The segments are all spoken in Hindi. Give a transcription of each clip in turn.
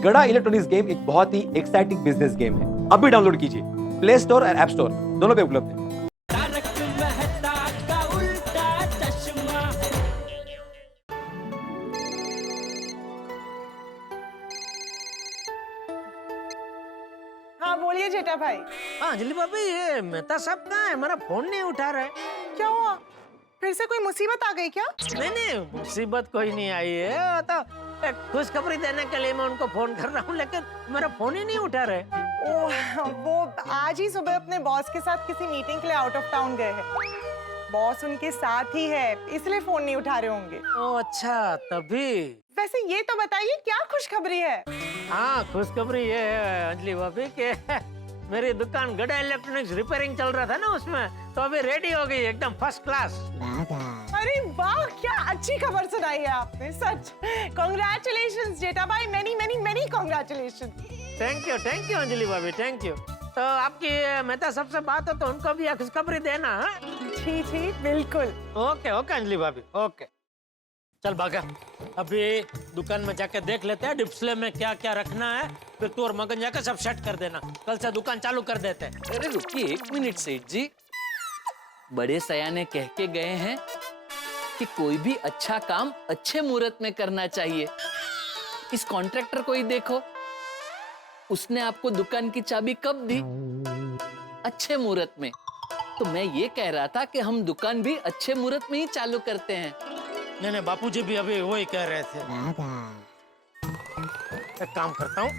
गड़ा इलेक्ट्रॉनिक्स गेम एक बहुत ही एक्साइटिंग बिजनेस गेम है। अभी डाउनलोड कीजिए, प्ले स्टोर और ऐप स्टोर दोनों पे उपलब्ध है। हाँ बोलिए जेठा भाई। हाँ अंजलि भाभी, ये मेहता साहब कहाँ है? मेरा फोन नहीं उठा रहे। क्या हुआ? फिर से कोई मुसीबत आ गई क्या? नहीं नहीं, मुसीबत कोई नहीं आई है। वो तो एक खुशखबरी देने के लिए मैं उनको फोन कर रहा हूँ, लेकिन मेरा फोन ही नहीं उठा रहे। ओह, वो आज ही सुबह अपने बॉस के साथ किसी मीटिंग के लिए आउट ऑफ टाउन गए हैं। बॉस उनके साथ ही है, इसलिए फोन नहीं उठा रहे होंगे। ओ अच्छा, तभी। वैसे ये तो बताइए क्या खुशखबरी है? हाँ, खुशखबरी ये है अंजलि भाभी के मेरी दुकान गड़ा इलेक्ट्रॉनिक्स रिपेयरिंग चल रहा था ना, उसमें तो अभी रेडी हो गई एकदम फर्स्ट क्लास। अरे वाह, क्या अच्छी खबर सुनाई है आपने, सच। कांग्रेचुलेशंस जेठा भाई, many many many congratulations. Thank you Anjali भाभी, थैंक यू। तो आपकी मेहता साहब से बात हो तो उनको भी खुशखबरी देना। जी जी बिल्कुल। ओके ओके अंजलि भाभी, ओके। चल भागा, अभी दुकान में जाके देख लेते हैं डिस्प्ले में क्या क्या रखना है, फिर तू और मगन जाकर सब सेट कर देना। कल से दुकान चालू कर देते हैं। अरे रुकिए 1 मिनट सेठ जी, बड़े सयाने कह के गए हैं कि कोई भी अच्छा काम अच्छे मुहूर्त में करना चाहिए। इस कॉन्ट्रैक्टर को ही देखो, उसने आपको दुकान की चाबी कब दी? अच्छे मुहूर्त में। तो मैं ये कह रहा था कि हम दुकान भी अच्छे मुहूर्त में ही चालू करते हैं। नहीं बापूजी भी अभी वही कह रहे थे। एक काम करता हूँ,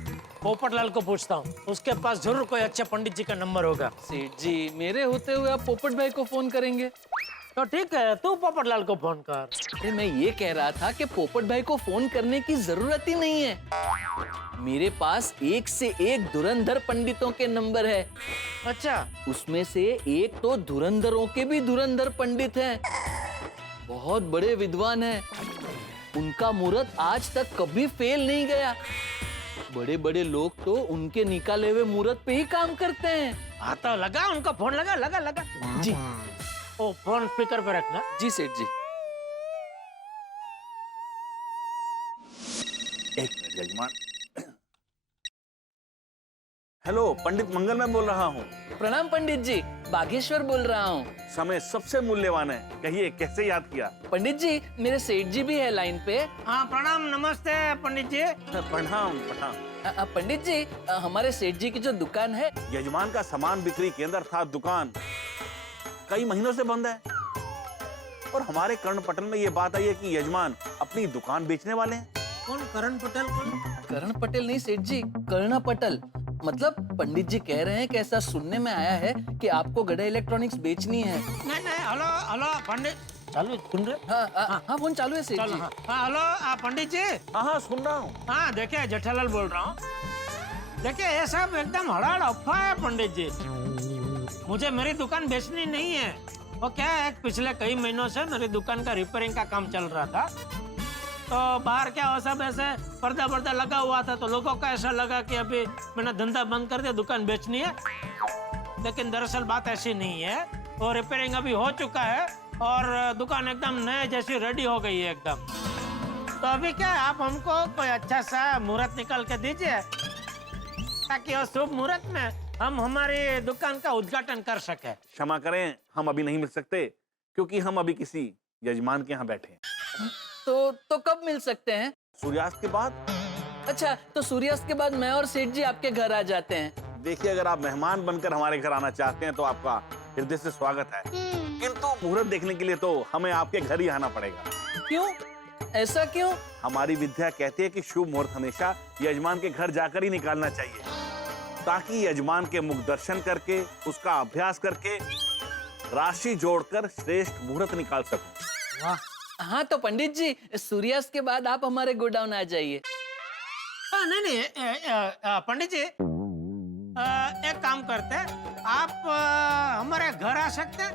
पोपटलाल को पूछता हूँ, उसके पास जरूर कोई अच्छे पंडित जी का नंबर होगा। सेठ जी, मेरे होते हुए आप पोपट भाई को फोन करेंगे? तो ठीक है, तू पोपटलाल को फोन कर। अरे मैं ये कह रहा था कि पोपट भाई को फोन करने की जरूरत ही नहीं है। मेरे पास एक से एक धुरंधर पंडितों के नंबर है। अच्छा, उसमें से एक तो धुरंधरों के भी धुरंधर पंडित हैं, बहुत बड़े विद्वान हैं। उनका मुहूर्त आज तक कभी फेल नहीं गया। बड़े बड़े लोग तो उनके निकाले हुए मुहूर्त पे ही काम करते हैं। हाँ तो लगा उनका फोन, लगा जी ओ, फोन स्पीकर पे रखना। जी सेठ जी। एक मिनट यजमान। हेलो, पंडित मंगल मैं बोल रहा हूँ। प्रणाम पंडित जी, बागेश्वर बोल रहा हूँ। समय सबसे मूल्यवान है, कहिए कैसे याद किया? पंडित जी, मेरे सेठ जी भी है लाइन पे। हाँ प्रणाम, नमस्ते पंडित जी। प्रणाम प्रणाम। पंडित जी, हमारे सेठ जी की जो दुकान है, यजमान का सामान बिक्री केंद्र अर्थात दुकान कई महीनों से बंद है, और हमारे कर्ण पटल में ये बात आई है कि यजमान अपनी दुकान बेचने वाले हैं। कौन? करण पटेल? कौन? करण पटेल नहीं सेठ जी, कर्णा पटल। मतलब पंडित जी कह रहे हैं कि ऐसा सुनने में आया है कि आपको गड़ा इलेक्ट्रॉनिक्स बेचनी है। नहीं, हेलो पंडित, चालू सुन रहे? हाँ फोन चालू है सेठ चलो, जी। हाँ हेलो पंडित जी। हाँ सुन रहा हूँ। हाँ देखिए, जेठालाल बोल रहा हूँ। देखिए ये सब एकदम हड़ाड़ अफवाह है पंडित जी। मुझे मेरी दुकान बेचनी नहीं है। वो क्या है, पिछले कई महीनों से मेरी दुकान का रिपेयरिंग का काम चल रहा था, तो बाहर क्या हो सब ऐसे पर्दा लगा हुआ था, तो लोगों को ऐसा लगा कि अभी मैंने धंधा बंद कर दिया, दुकान बेचनी है। लेकिन दरअसल बात ऐसी नहीं है, और रिपेयरिंग अभी हो चुका है और दुकान एकदम नए जैसी रेडी हो गई है एकदम। तो अभी क्या है, आप हमको कोई अच्छा सा मुहूर्त निकाल के दीजिए, ताकि उस शुभ मुहूर्त में हम हमारी दुकान का उद्घाटन कर सके। क्षमा करें, हम अभी नहीं मिल सकते, क्योंकि हम अभी किसी यजमान के यहाँ बैठे हैं। तो कब मिल सकते हैं? सूर्यास्त के बाद। अच्छा, तो सूर्यास्त के बाद मैं और सेठ जी आपके घर आ जाते हैं। देखिए, अगर आप मेहमान बनकर हमारे घर आना चाहते हैं तो आपका हृदय से स्वागत है, किंतु मुहूर्त देखने के लिए तो हमें आपके घर ही आना पड़ेगा। क्यों? ऐसा क्यों? हमारी विद्या कहती है कि शुभ मुहूर्त हमेशा यजमान के घर जाकर ही निकालना चाहिए, ताकि यजमान के मुख दर्शन करके, उसका अभ्यास करके राशि जोड़कर श्रेष्ठ मुहूर्त निकाल सकूं। वाह। हाँ तो पंडित जी, सूर्यास्त के बाद आप हमारे गोडाउन आ जाइए। नहीं पंडित जी, एक काम करते हैं, आप हमारे घर आ सकते हैं।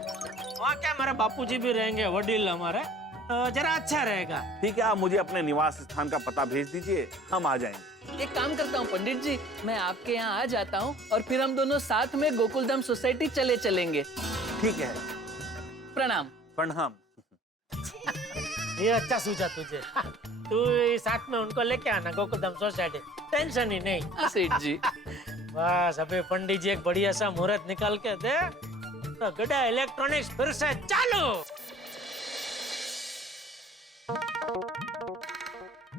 वहाँ क्या हमारे बापूजी भी रहेंगे, वडील हमारे, तो जरा अच्छा रहेगा। ठीक है, आप मुझे अपने निवास स्थान का पता भेज दीजिए, हम आ जाएंगे। एक काम करता हूँ पंडित जी, मैं आपके यहाँ आ जाता हूँ और फिर हम दोनों साथ में गोकुलधाम सोसाइटी चलेंगे। ठीक है, प्रणाम। प्रणाम। ये अच्छा सूझा तुझे। तू साथ में उनको लेके आना गोकुलधाम सोसाइटी, टेंशन ही नहीं। हाँ सेठ जी। बस अभी पंडित जी एक बढ़िया सा मुहूर्त निकाल के दे तो गड्ढा इलेक्ट्रॉनिक्स फिर से चालू।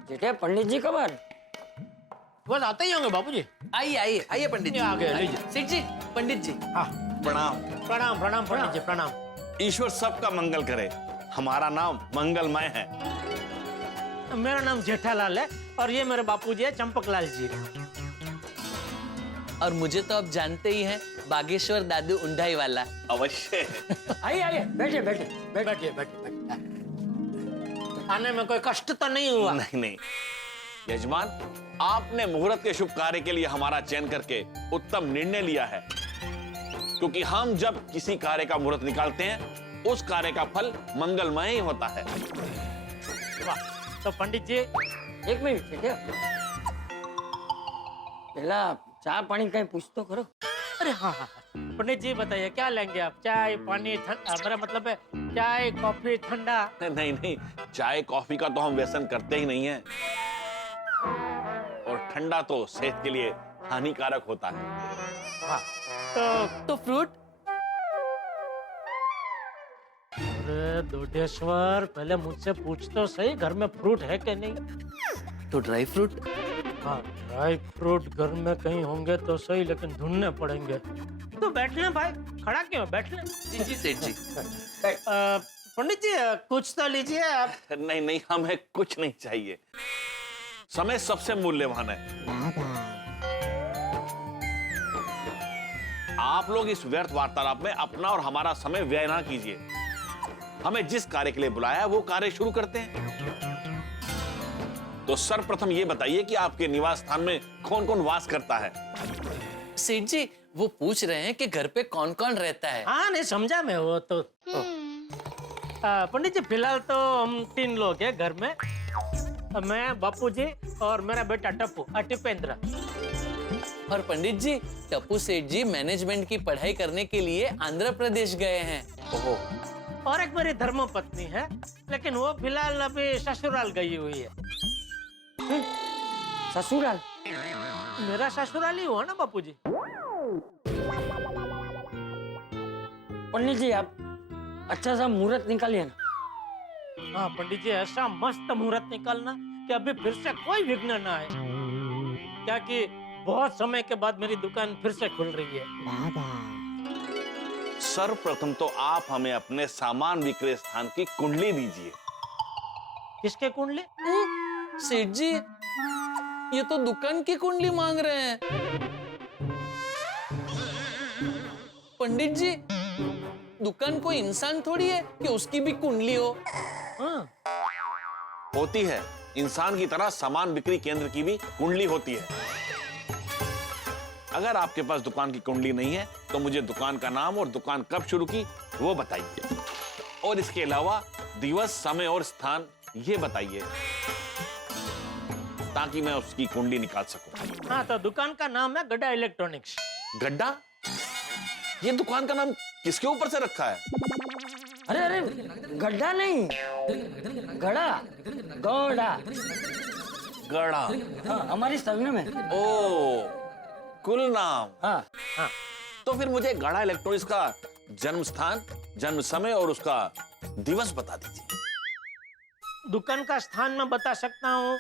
जेठे पंडित जी कब आ रहे? बस आते ही होंगे बाबूजी। आइए आइए आइए पंडित जी। ये आ गए, आइए। लीजिए। सेठ जी, पंडित जी। हाँ प्रणाम। प्रणाम प्रणाम पंडित जी प्रणाम। ईश्वर सबका मंगल करे। हमारा नाम मंगलमय है। मेरा नाम जेठालाल है और ये मेरे बापूजी है चंपकलाल जी। और मुझे तो आप जानते ही हैं, बागेश्वर दादू उंडाई वाला। अवश्य। आइए आइए, बैठे बैठे बैठिए बैठिए। आने में कोई कष्ट तो नहीं हुआ? नहीं नहीं यजमान, आपने मुहूर्त के शुभ कार्य के लिए हमारा चयन करके उत्तम निर्णय लिया है, क्योंकि हम जब किसी कार्य का मुहूर्त निकालते हैं उस कार्य का फल मंगलमय ही होता है। वाह। तो पंडित जी एक मिनट जेठे, पहला चाय पानी कहीं पूछ तो करो। अरे हाँ हाँ पंडित जी बताइए क्या लेंगे आप? चाय पानी मेरा मतलब है चाय कॉफी ठंडा? नहीं नहीं, चाय कॉफी का तो हम व्यसन करते ही नहीं है, और ठंडा तो सेहत के लिए हानिकारक होता है। हाँ तो फ्रूट? अरे दोडेश्वर पहले मुझसे पूछ तो सही घर में फ्रूट है कि नहीं? तो ड्राई फ्रूट? हाँ ड्राई फ्रूट घर में कहीं होंगे तो सही, लेकिन ढूंढने पड़ेंगे। तो बैठ लें भाई, खड़ा क्यों, बैठ लें। जी जी सेठ जी। पंडित जी कुछ तो लीजिए आप। नहीं नहीं, हमें कुछ नहीं चाहिए। समय सबसे मूल्यवान है। आप लोग इस व्यर्थ वार्तालाप में अपना और हमारा समय व्यय ना कीजिए। हमें जिस कार्य के लिए बुलाया है वो कार्य शुरू करते हैं। तो सर्वप्रथम ये बताइए कि आपके निवास स्थान में कौन कौन वास करता है? सेठ जी, वो पूछ रहे हैं कि घर पे कौन कौन रहता है। हाँ नहीं समझा मैं वो तो। पंडित जी फिलहाल तो हम 3 लोग हैं घर में, मैं बापूजी और मेरा बेटा टप्पू टिपेंद्र। और पंडित जी, टप्पू सेठ जी मैनेजमेंट की पढ़ाई करने के लिए आंध्र प्रदेश गए हैं। ओहो। और एक मेरी धर्म पत्नी है, लेकिन वो फिलहाल अभी ससुराल गई हुई है। ससुराल? मेरा ससुराल ही हुआ ना बापूजी। पंडित जी आप अच्छा सा मुहूर्त निकालिए ना। हाँ पंडित जी ऐसा मस्त मुहूर्त निकालना कि अभी फिर से कोई विघ्न ना आए, क्या कि बहुत समय के बाद मेरी दुकान फिर से खुल रही है। सर्वप्रथम तो आप हमें अपने सामान विक्रय स्थान की कुंडली दीजिए। किसके कुंडली? सेठ जी, ये तो दुकान की कुंडली मांग रहे हैं। पंडित जी, दुकान कोई इंसान थोड़ी है कि उसकी भी कुंडली हो। हाँ। होती है, इंसान की तरह सामान बिक्री केंद्र की भी कुंडली होती है। अगर आपके पास दुकान की कुंडली नहीं है तो मुझे दुकान का नाम और दुकान कब शुरू की वो बताइए, और इसके अलावा दिवस, समय और स्थान ये बताइए, ताकि मैं उसकी कुंडली निकाल सकूं। हाँ तो दुकान का नाम है गड्ढा इलेक्ट्रॉनिक्स। गड्ढा? ये दुकान का नाम किसके ऊपर से रखा है? अरे अरे, गड्ढा नहीं, गड़ा, गौड़ा। गड़ा? हाँ, हमारी सरनेम है। ओ, कुल नाम। हाँ हाँ तो फिर मुझे गड़ा इलेक्ट्रॉनिक्स का जन्म स्थान, जन्म समय और उसका दिवस बता दीजिए। दुकान का स्थान मैं बता सकता हूँ,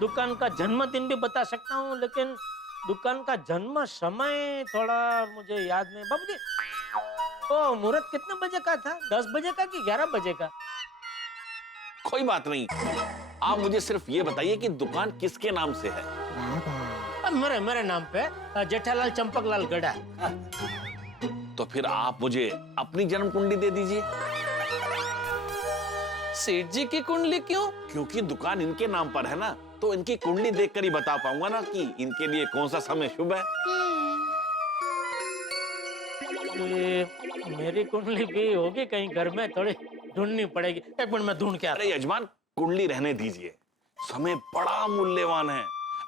दुकान का जन्मदिन भी बता सकता हूँ, लेकिन दुकान का जन्म समय थोड़ा मुझे याद नहीं। बाबूजी, ओ मुहूर्त कितने बजे का था? 10 बजे का कि 11 बजे का? कोई बात नहीं, आप मुझे सिर्फ ये बताइए कि दुकान किसके नाम से है? मेरे नाम पे जेठालाल चंपकलाल गड़ा। तो फिर आप मुझे अपनी जन्म कुंडली दे दीजिए। सेठ जी की कुंडली क्यों? क्योंकि दुकान इनके नाम पर है ना, तो इनकी कुंडली देखकर ही बता पाऊंगा ना कि इनके लिए कौन सा समय शुभ है। मेरी कुंडली भी होगी कहीं घर में, थोड़ी ढूंढनी पड़ेगी। एक मिनट में ढूंढ के आता अरे यजमान, कुंडली रहने दीजिए, समय बड़ा मूल्यवान है।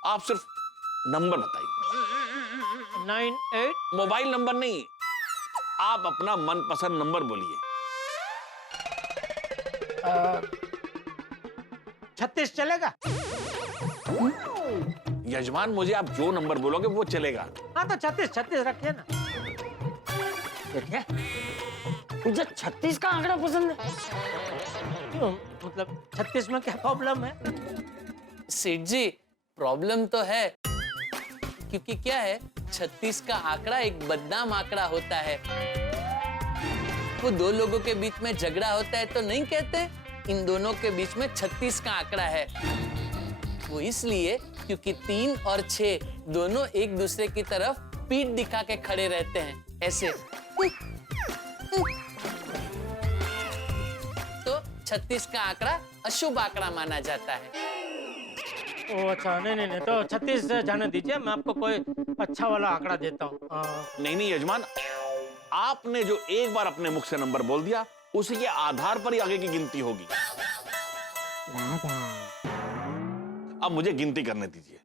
आप सिर्फ नंबर बताइए। 98। मोबाइल नंबर नहीं, आप अपना मनपसंद नंबर बोलिए। 36 चलेगा? यजमान, मुझे आप जो नंबर बोलोगे वो चलेगा। हाँ तो 36 रखिए ना। देखिए, मुझे 36 का आंकड़ा पसंद है। क्यों, मतलब 36 में क्या प्रॉब्लम है? सेठ जी, प्रॉब्लम तो है, क्योंकि क्या है, 36 का आंकड़ा एक बदनाम आंकड़ा होता है। वो दो लोगों के बीच में झगड़ा होता है तो नहीं कहते इन दोनों के बीच में 36 का आंकड़ा है। वो इसलिए क्योंकि 3 और 6 दोनों एक दूसरे की तरफ पीठ दिखा के खड़े रहते हैं, ऐसे। तो 36 का आंकड़ा अशुभ आंकड़ा माना जाता है। ओ अच्छा, नहीं तो 36 जाने दीजिए, मैं आपको कोई अच्छा वाला आंकड़ा देता हूँ। नहीं यजमान, आपने जो एक बार अपने मुख से नंबर बोल दिया, उसी के आधार पर ही आगे की गिनती होगी। अब मुझे गिनती करने दीजिए।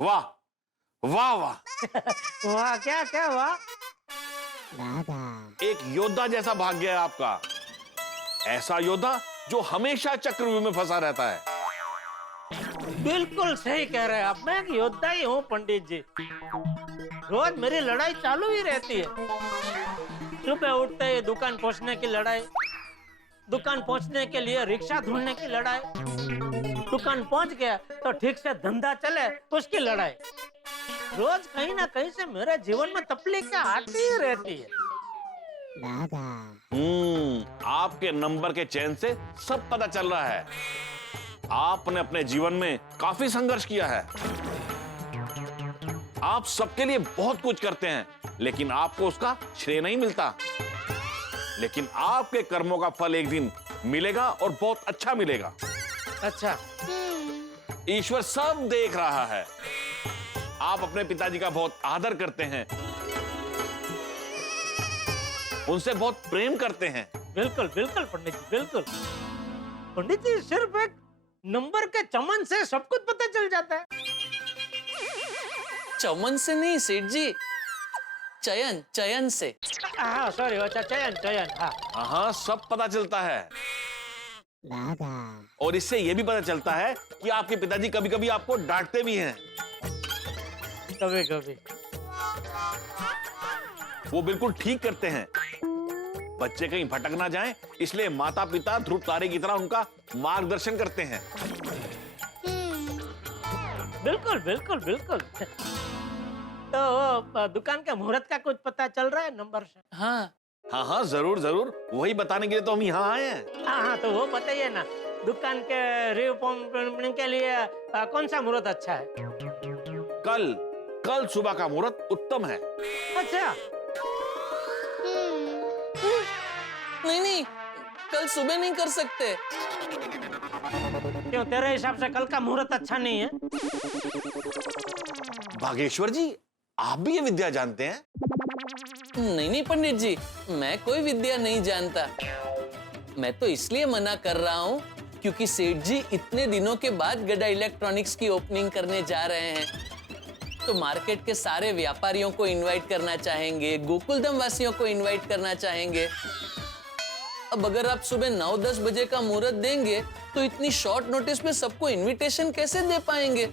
वाह वाह वाह, वाह, क्या वाह? एक योद्धा जैसा भाग्य है आपका। ऐसा योद्धा जो हमेशा चक्रव्यूह में फंसा रहता है। बिल्कुल सही कह रहे हैं आप। मैं एक योद्धा ही हूँ पंडित जी। रोज मेरी लड़ाई चालू ही रहती है। सुबह उठते ही दुकान पहुंचने की लड़ाई, दुकान पहुंचने के लिए रिक्शा ढूंढने की लड़ाई, दुकान पहुंच गया तो ठीक से धंधा चले उसकी लड़ाई। रोज कहीं ना कहीं से मेरे जीवन में तकलीफें आती ही रहती है। आपके नंबर के चयन से सब पता चल रहा है। आपने अपने जीवन में काफी संघर्ष किया है। आप सबके लिए बहुत कुछ करते हैं, लेकिन आपको उसका श्रेय नहीं मिलता। लेकिन आपके कर्मों का फल एक दिन मिलेगा और बहुत अच्छा मिलेगा। अच्छा, ईश्वर सब देख रहा है। आप अपने पिताजी का बहुत आदर करते हैं, उनसे बहुत प्रेम करते हैं। बिल्कुल बिल्कुल पंडित जी, बिल्कुल। पंडित जी, सिर्फ एक नंबर के चमन से सब कुछ पता चल जाता है। चमन से नहीं सेठ जी, चयन से। हाँ सॉरी, अच्छा चयन। हाँ हाँ, सब पता चलता है। और इससे यह भी पता चलता है कि आपके पिताजी कभी कभी आपको डांटते भी हैं। कभी। वो बिल्कुल ठीक करते हैं। बच्चे कहीं भटक ना जाएं, इसलिए माता पिता ध्रुव तारे की तरह उनका मार्गदर्शन करते हैं। बिल्कुल। तो दुकान के मुहूर्त का कुछ पता चल रहा है नंबर से? हाँ, जरूर। वही बताने के लिए तो हम यहाँ आए हैं। हाँ, तो वो बताइए ना, दुकान के रिओपनिंग के लिए कौन सा मुहूर्त अच्छा है? कल सुबह का मुहूर्त उत्तम है। अच्छा, नहीं, कल सुबह नहीं कर सकते। क्यों, तेरे हिसाब से कल का मुहूर्त अच्छा नहीं है? भागेश्वर जी, आप भी ये विद्या जानते हैं? नहीं पंडित जी, मैं कोई विद्या नहीं जानता। मैं तो इसलिए मना कर रहा हूँ क्योंकि सेठ जी इतने दिनों के बाद गड्डा इलेक्ट्रॉनिक्स की ओपनिंग करने जा रहे हैं, तो मार्केट के सारे व्यापारियों को इनवाइट करना चाहेंगे, गोकुलधाम वासियों को इनवाइट करना चाहेंगे। अब अगर आप सुबह 9-10 बजे का मुहूर्त देंगे तो इतनी शॉर्ट नोटिस में सबको इनविटेशन कैसे दे पाएंगे?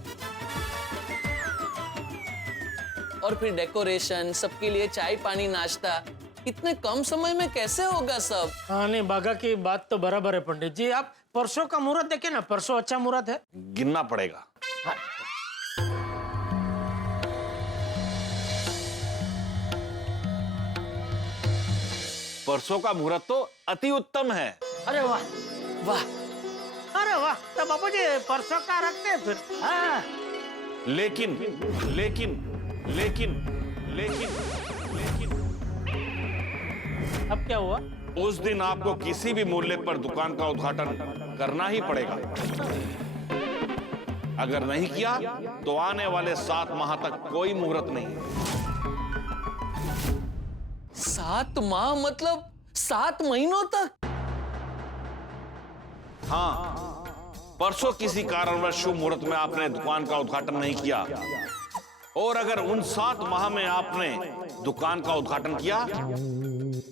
और फिर डेकोरेशन, सबके लिए चाय पानी नाश्ता, इतने कम समय में कैसे होगा सब? हाँ नहीं, बागा की बात तो बराबर है पंडित जी। आप परसों का मुहूर्त देखिए ना, परसों अच्छा मुहूर्त है। गिनना पड़ेगा। हाँ। परसों का मुहूर्त तो अति उत्तम है। अरे वाह, अरे वाह, तो बाबूजी परसों का रखते हैं फिर। हाँ। लेकिन लेकिन लेकिन लेकिन अब क्या हुआ? उस दिन आपको किसी भी मूल्य पर दुकान का उद्घाटन करना ही पड़ेगा। अगर नहीं किया तो आने वाले 7 माह तक कोई मुहूर्त नहीं है। 7 माह मतलब 7 महीनों तक? हाँ, परसों किसी कारणवश शुभ मुहूर्त में आपने दुकान का उद्घाटन नहीं किया और अगर उन 7 माह में आपने दुकान का उद्घाटन किया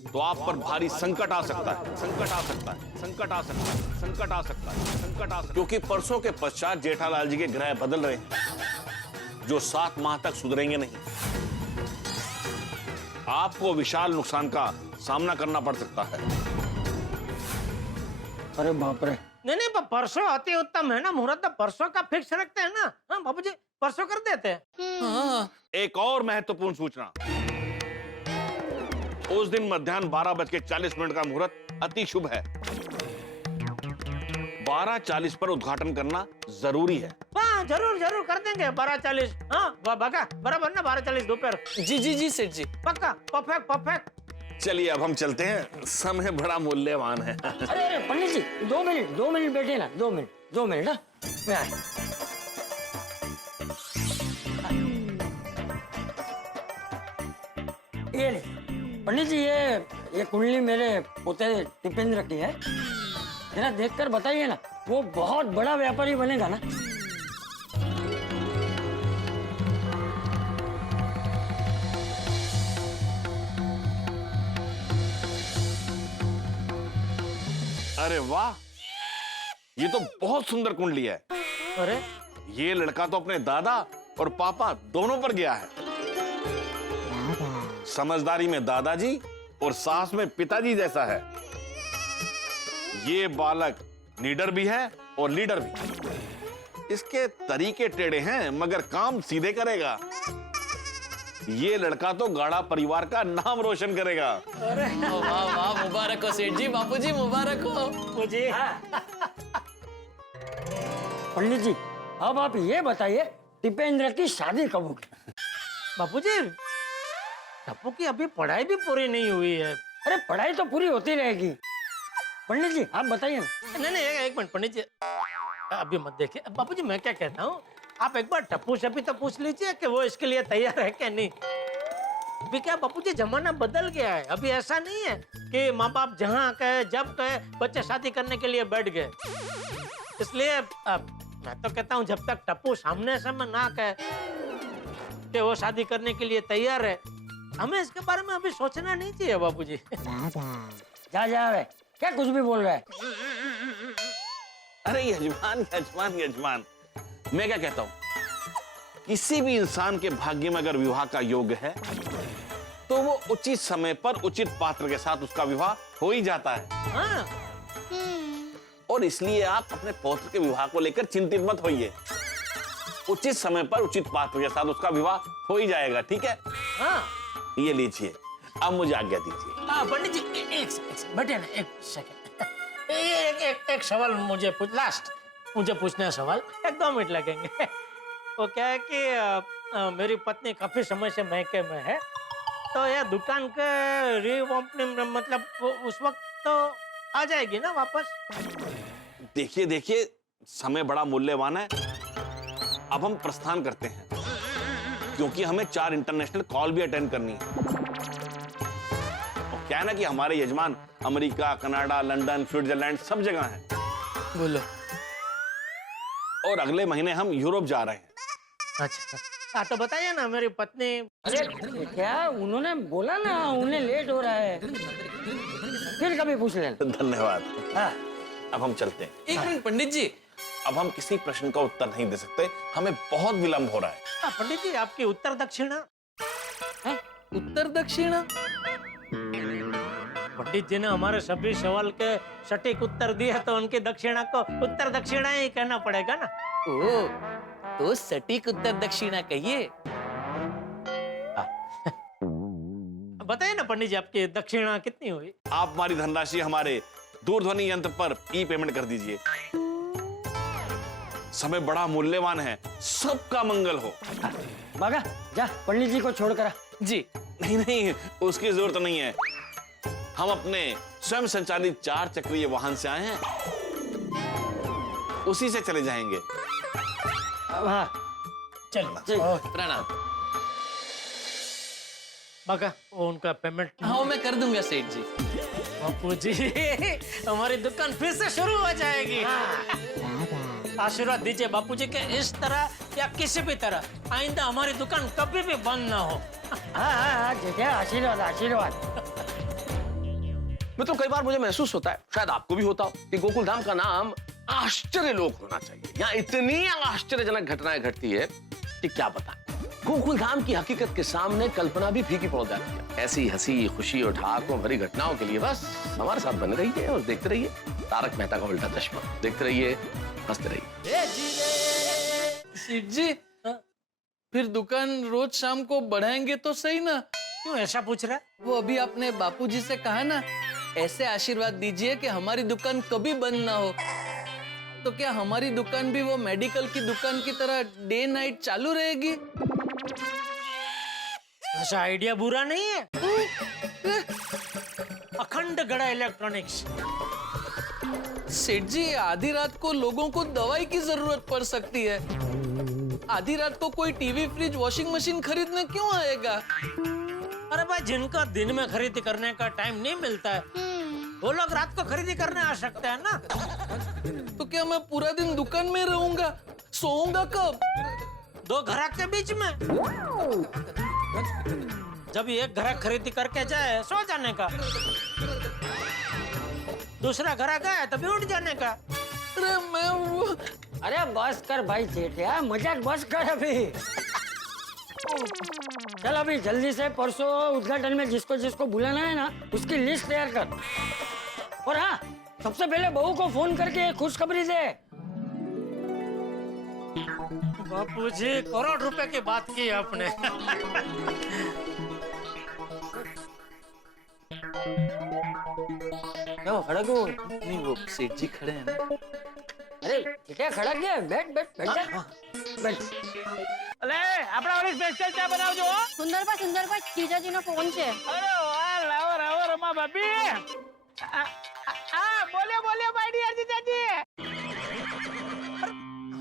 तो आप पर भारी संकट आ सकता है, संकट आ सकता है, संकट आ सकता है, संकट आ सकता है, संकट आ सकता है। क्योंकि परसों के पश्चात जेठालाल जी के ग्रह बदल रहे हैं जो 7 माह तक सुधरेंगे नहीं। आपको विशाल नुकसान का सामना करना पड़ सकता है। अरे बाप रे। नहीं, परसों अति उत्तम है ना, मुहूर्त परसों का फिक्स रखते हैं ना। हाँ बाबूजी, परसों कर देते हैं। हाँ। एक और महत्वपूर्ण सूचना, उस दिन मध्याह्न 12:40 का मुहूर्त अति शुभ है। 12:40 पर उद्घाटन करना जरूरी है। हाँ जरूर जरूर कर देंगे 12:40। हाँ बाबा बराबर ना, 12:40 दोपहर। जी सेठ जी। पक्का, परफेक्ट परफेक्ट। चलिए अब हम चलते हैं, समय बड़ा मूल्यवान है। अरे पंडित जी 2 मिनट बैठे ना, 2 मिनट ना, मैं आया। ये ले पंडित जी, ये कुंडली मेरे पोते टिपेंद्र की है, जरा देखकर बताइए ना, वो बहुत बड़ा व्यापारी बनेगा ना। अरे वाह, ये तो बहुत सुंदर कुंडली है। अरे ये लड़का तो अपने दादा और पापा दोनों पर गया है। समझदारी में दादाजी और साहस में पिताजी जैसा है। ये बालक लीडर भी है और लीडर भी। इसके तरीके टेढ़े हैं मगर काम सीधे करेगा। ये लड़का तो गाड़ा परिवार का नाम रोशन करेगा। वाह वाह, मुबारक हो सेठ जी, बापूजी मुबारक हो। मुझे पंडित जी अब आप ये बताइए, टिपेंद्र की शादी कब होगी? बापूजी, टप्पू की अभी पढ़ाई भी पूरी नहीं हुई है। अरे पढ़ाई तो पूरी होती रहेगी। पंडित जी आप बताइए ना। नहीं, एक मिनट पंडित जी, अभी मत देखिए। बापूजी मैं क्या कहता हूँ, आप एक बार टप्पू से भी तो पूछ लीजिए कि वो इसके लिए तैयार है क्या नहीं। अभी क्या बापूजी, जमाना बदल गया है। अभी ऐसा नहीं है कि माँ बाप जहाँ कहे जब कहे बच्चे शादी करने के लिए बैठ गए। इसलिए मैं तो कहता हूँ जब तक टप्पू सामने से मैं ना कहे कि वो शादी करने के लिए तैयार है, हमें इसके बारे में अभी सोचना नहीं चाहिए बापूजी। जा रे, क्या कुछ भी बोल रहा है? अरे यजमान यजमान यजमान, मैं क्या कहता हूं, किसी भी इंसान के भाग्य में अगर विवाह का योग है तो वो उचित समय पर उचित पात्र के साथ उसका विवाह हो ही जाता है। हाँ और इसलिए आप अपने पौत्र के विवाह को लेकर चिंतित मत होइए। उचित समय पर उचित पात्र के साथ उसका विवाह हो ही जाएगा, ठीक है? हाँ ये लीजिए, अब मुझे आज्ञा दीजिए। पंडित जी एक सेकंड बैठे ना, एक सेकंड। एक सवाल मुझे लास्ट मुझे पूछना है सवाल, 1-2 मिनट लगेंगे। वो क्या है कि मेरी पत्नी काफी समय से मैके में है, तो यह दुकान के रीओपनिंग मतलब उस वक्त तो आ जाएगी ना वापस? देखिए समय बड़ा मूल्यवान है। अब हम प्रस्थान करते हैं क्योंकि हमें 4 इंटरनेशनल कॉल भी अटेंड करनी है। और क्या है ना कि हमारे यजमान अमेरिका, कनाडा, लंदन, स्विट्जरलैंड सब जगह हैं। बोलो। और अगले महीने हम यूरोप जा रहे हैं। अच्छा हाँ, तो बताइए ना मेरी पत्नी। अरे क्या उन्होंने बोला ना, उन्हें लेट हो रहा है, फिर कभी पूछ लेना। धन्यवाद। हाँ। अब हम चलते हैं। एक मिनट पंडित जी, अब हम किसी प्रश्न का उत्तर नहीं दे सकते, हमें बहुत विलंब हो रहा है। पंडित जी आपकी उत्तर दक्षिणा? उत्तर दक्षिणा? पंडित जी ने हमारे सभी सवाल के सटीक उत्तर दिया तो उनकी दक्षिणा को उत्तर दक्षिणा ही कहना पड़ेगा ना। ओ, तो सटीक उत्तर दक्षिणा कहिए। बताइए ना पंडित जी, आपकी दक्षिणा कितनी हुई? आप हमारी धनराशि हमारे दूरध्वनि यंत्र पर ई पेमेंट कर दीजिए। समय बड़ा मूल्यवान है, सबका मंगल हो। भागा जा पंडित जी को छोड़ कर आ। जी नहीं नहीं, उसकी जरूरत नहीं है। हम अपने स्वयं संचालित 4 चक्रीय वाहन से आए हैं, उसी से चले जाएंगे। हाँ चलिए। प्रणाम। बगा वो उनका पेमेंट। हाँ वो मैं कर दूंगा सेठ जी। बापू जी हमारी दुकान फिर से शुरू हो जाएगी। आशीर्वाद दीजिए बापू जी के इस तरह या किसी भी तरह आइंदा हमारी दुकान कभी भी बंद ना हो। हाँ जेठे आशीर्वाद आशीर्वाद। मतलब कई बार मुझे महसूस होता है, शायद आपको भी होता हो, कि गोकुल धाम का नाम आश्चर्य लोक होना चाहिए। यहाँ इतनी आश्चर्यजनक घटनाएं घटती है कि क्या बता। गोकुल धाम की हकीकत के सामने कल्पना भी फीकी पड़ जाती है। ऐसी हंसी खुशी और ठहाकों भरी घटनाओं के लिए बस हमारे साथ बने रहिए और देखते रहिए तारक मेहता का उल्टा चश्मा। देखते रहिए, हंसते रहिए। सेठ जी फिर दुकान रोज शाम को बढ़ाएंगे तो सही ना? क्यों ऐसा पूछ रहा है? वो अभी आपने बापूजी से कहा ना, ऐसे आशीर्वाद दीजिए कि हमारी दुकान कभी बंद ना हो। तो क्या हमारी दुकान भी वो मेडिकल की दुकान की तरह डे नाइट चालू रहेगी? ऐसा आइडिया बुरा नहीं है। अखंड गड़ा इलेक्ट्रॉनिक्स। सेठ जी आधी रात को लोगों को दवाई की जरूरत पड़ सकती है। आधी रात को कोई टीवी, फ्रिज, वॉशिंग मशीन खरीदने क्यों आएगा? अरे भाई जिनका दिन में खरीदी करने का टाइम नहीं मिलता है वो लोग रात को खरीदी करने आ सकते हैं ना। तो क्या मैं पूरा दिन दुकान में रहूंगा? सोऊंगा कब? 2 ग्राहक के बीच में जब एक ग्राहक खरीदी करके जाए सो जाने का, दूसरा ग्राहक आए तभी उठ जाने का। अरे मैं वो अरे बस कर भाई जेठे, मजाक बस कर अभी। चल अभी जल्दी से परसों उद्घाटन में जिसको जिसको बुलाना है ना उसकी लिस्ट तैयार कर। और हाँ, सबसे पहले बहू को फोन करके खुशखबरी दे। बापू जी करोड़ रुपए की बात की आपने। क्यों खड़ा क्यों? नहीं, वो सेठ जी खड़े हैं ना। अरे जेठे खड़ा क्या? बैठ बैठ बैठ जा बैठ। અલે આપડા ઓલી સ્પેશિયલ ચા બનાવજો હો. સુંદરભાઈ જીજાજીનો ફોન છે. અરે વાહ લાવો લાવો રમા ભાભી. બોલ્યો બોલ્યો માય ડિયર જીજાજી.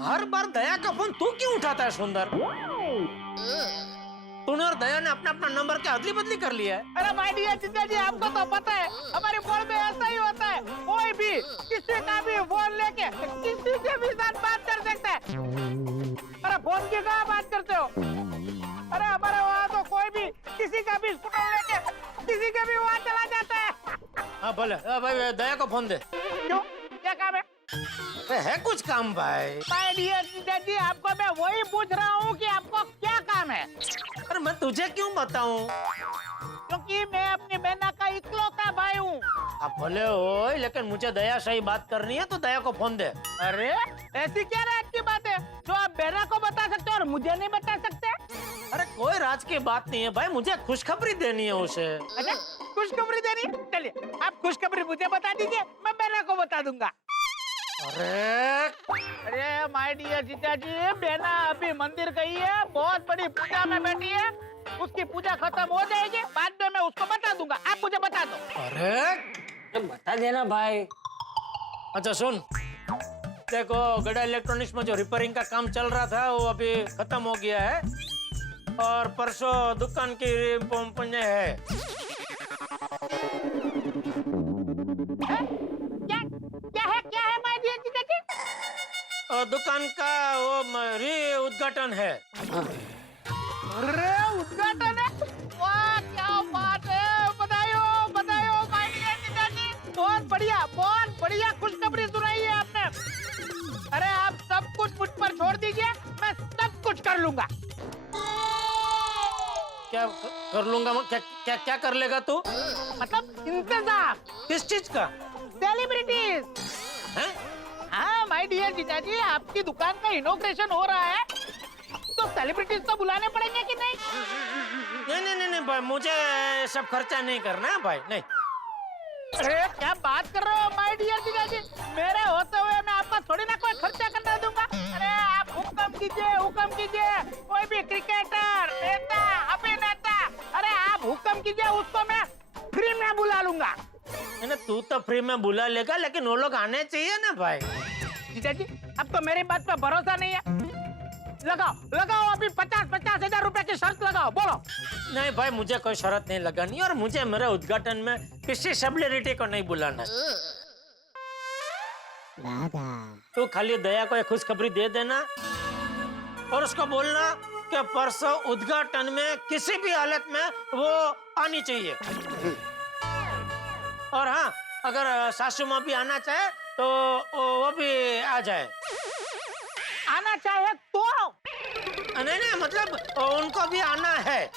हर बार दया का फोन तू क्यों उठाता है सुंदर? तूने और दया ने अपना अपना नंबर के अदली बदली कर लिया है। अरे माय डियर जीजाजी आपको तो पता है हमारे फोन में ऐसा ही होता है, कोई भी किसी का भी फोन लेके किसी के भी साथ बात कर सकता है। अरे फोन की कहाँ बात करते हो? अरे हमारे वहाँ तो कोई भी किसी का भी स्कूटर लेके किसी के भी वहाँ चला जाता है। हाँ बोले भाई दया को फोन दे। क्यों, क्या काम है? है कुछ काम भाई। माय डियर जीजाजी आपको मैं वही पूछ रहा हूँ कि आपको क्या काम है। अरे मैं तुझे क्यों बताऊँ? क्योंकि मैं अपनी बहना का इकलौता भाई हूँ। अब भले हो लेकिन मुझे दया से ही बात करनी है तो दया को फोन दे। अरे ऐसी क्या राज की बात है जो आप बहना को बता सकते हो और मुझे नहीं बता सकते? अरे कोई राज की बात नहीं है भाई, मुझे खुशखबरी देनी है उसे। अच्छा खुशखबरी देनी है, चलिए आप खुशखबरी मुझे बता दीजिए, मैं बहना को बता दूंगा। अरे माय डियर जीजाजी बहना अभी मंदिर गई है, बहुत बड़ी पूजा में बैठी है, उसकी पूजा खत्म हो जाएगी बाद में मैं उसको बता दूंगा, आप मुझे बता दो। अरे बता देना भाई। अच्छा सुन, देखो गड़ा इलेक्ट्रॉनिक्स में जो रिपेयरिंग का काम चल रहा था वो अभी खत्म हो गया है और परसों दुकान की पंपने है। क्या है माय डियर जीजाजी? दुकान का वो री उद्घाटन है। अरे उद्घाटन है, वाह क्या बात है, बधाइयो बधाइयो माय डियर जीजाजी, बहुत बढ़िया खुशखबरी सुनाई है आपने। अरे आप सब कुछ मुझ पर छोड़ दीजिए, मैं सब कुछ कर लूंगा। क्या कर लूंगा? क्या कर लेगा तू? मतलब इंतजाम। किस चीज का? सेलिब्रिटीज हैं? हाँ माय डियर जीजाजी आपकी दुकान का इनॉग्रेशन हो रहा है तो सेलिब्रिटीज तो बुलाने पड़ेंगे कि नहीं? नहीं भाई मुझे सब खर्चा नहीं करना है भाई, नहीं। अरे क्या बात कर रहे हो माय डियर जीजाजी, मेरे होते हुए मैं आपका थोड़ी ना कोई खर्चा करने दूंगा। अरे आप हुक्म कीजिए कोई भी क्रिकेटर नेता अभिनेता, अरे आप हुक्म कीजिए, उसको मैं फ्री में बुला लूंगा। तू तो फ्री में बुला लेगा, लेकिन वो लोग आने चाहिए ना भाई। जीजा जी अब तो मेरी बात पे भरोसा नहीं है, लगाओ लगाओ अभी 50-50 हजार रुपए की शर्त लगाओ, बोलो। नहीं भाई मुझे कोई शर्त नहीं लगानी, और मुझे मेरे उद्घाटन में किसी सेलिब्रिटी को नहीं बुलाना। तू खाली दया को एक खुशखबरी दे देना और उसको बोलना कि परसों उद्घाटन में किसी भी हालत में वो आनी चाहिए। और हाँ, अगर सासू माँ भी आना चाहे तो वो भी आ जाए। आना चाहे तो नहीं मतलब उनको भी आना है।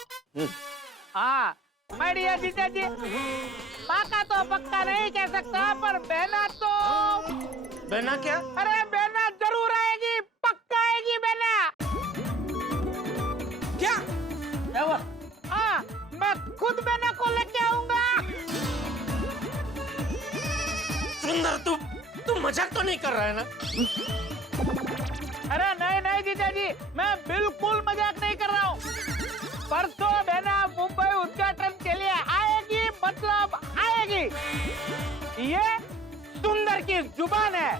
हाँ मैडिया जीजा जी, पाका तो पक्का नहीं कह सकता, पर बहना तो बहना क्या? अरे बहना जरूर आएगी, पक्का आएगी बहना। क्या हुआ? हाँ मैं खुद बहना को लेके आऊंगा। सुंदर तू मजाक तो नहीं कर रहा है ना? अरे नहीं जीजा जी, मैं बिल्कुल मजाक नहीं कर रहा हूँ। परसों बहना मुंबई उद्घाटन के लिए आएगी, मतलब आएगी। ये सुंदर की जुबान है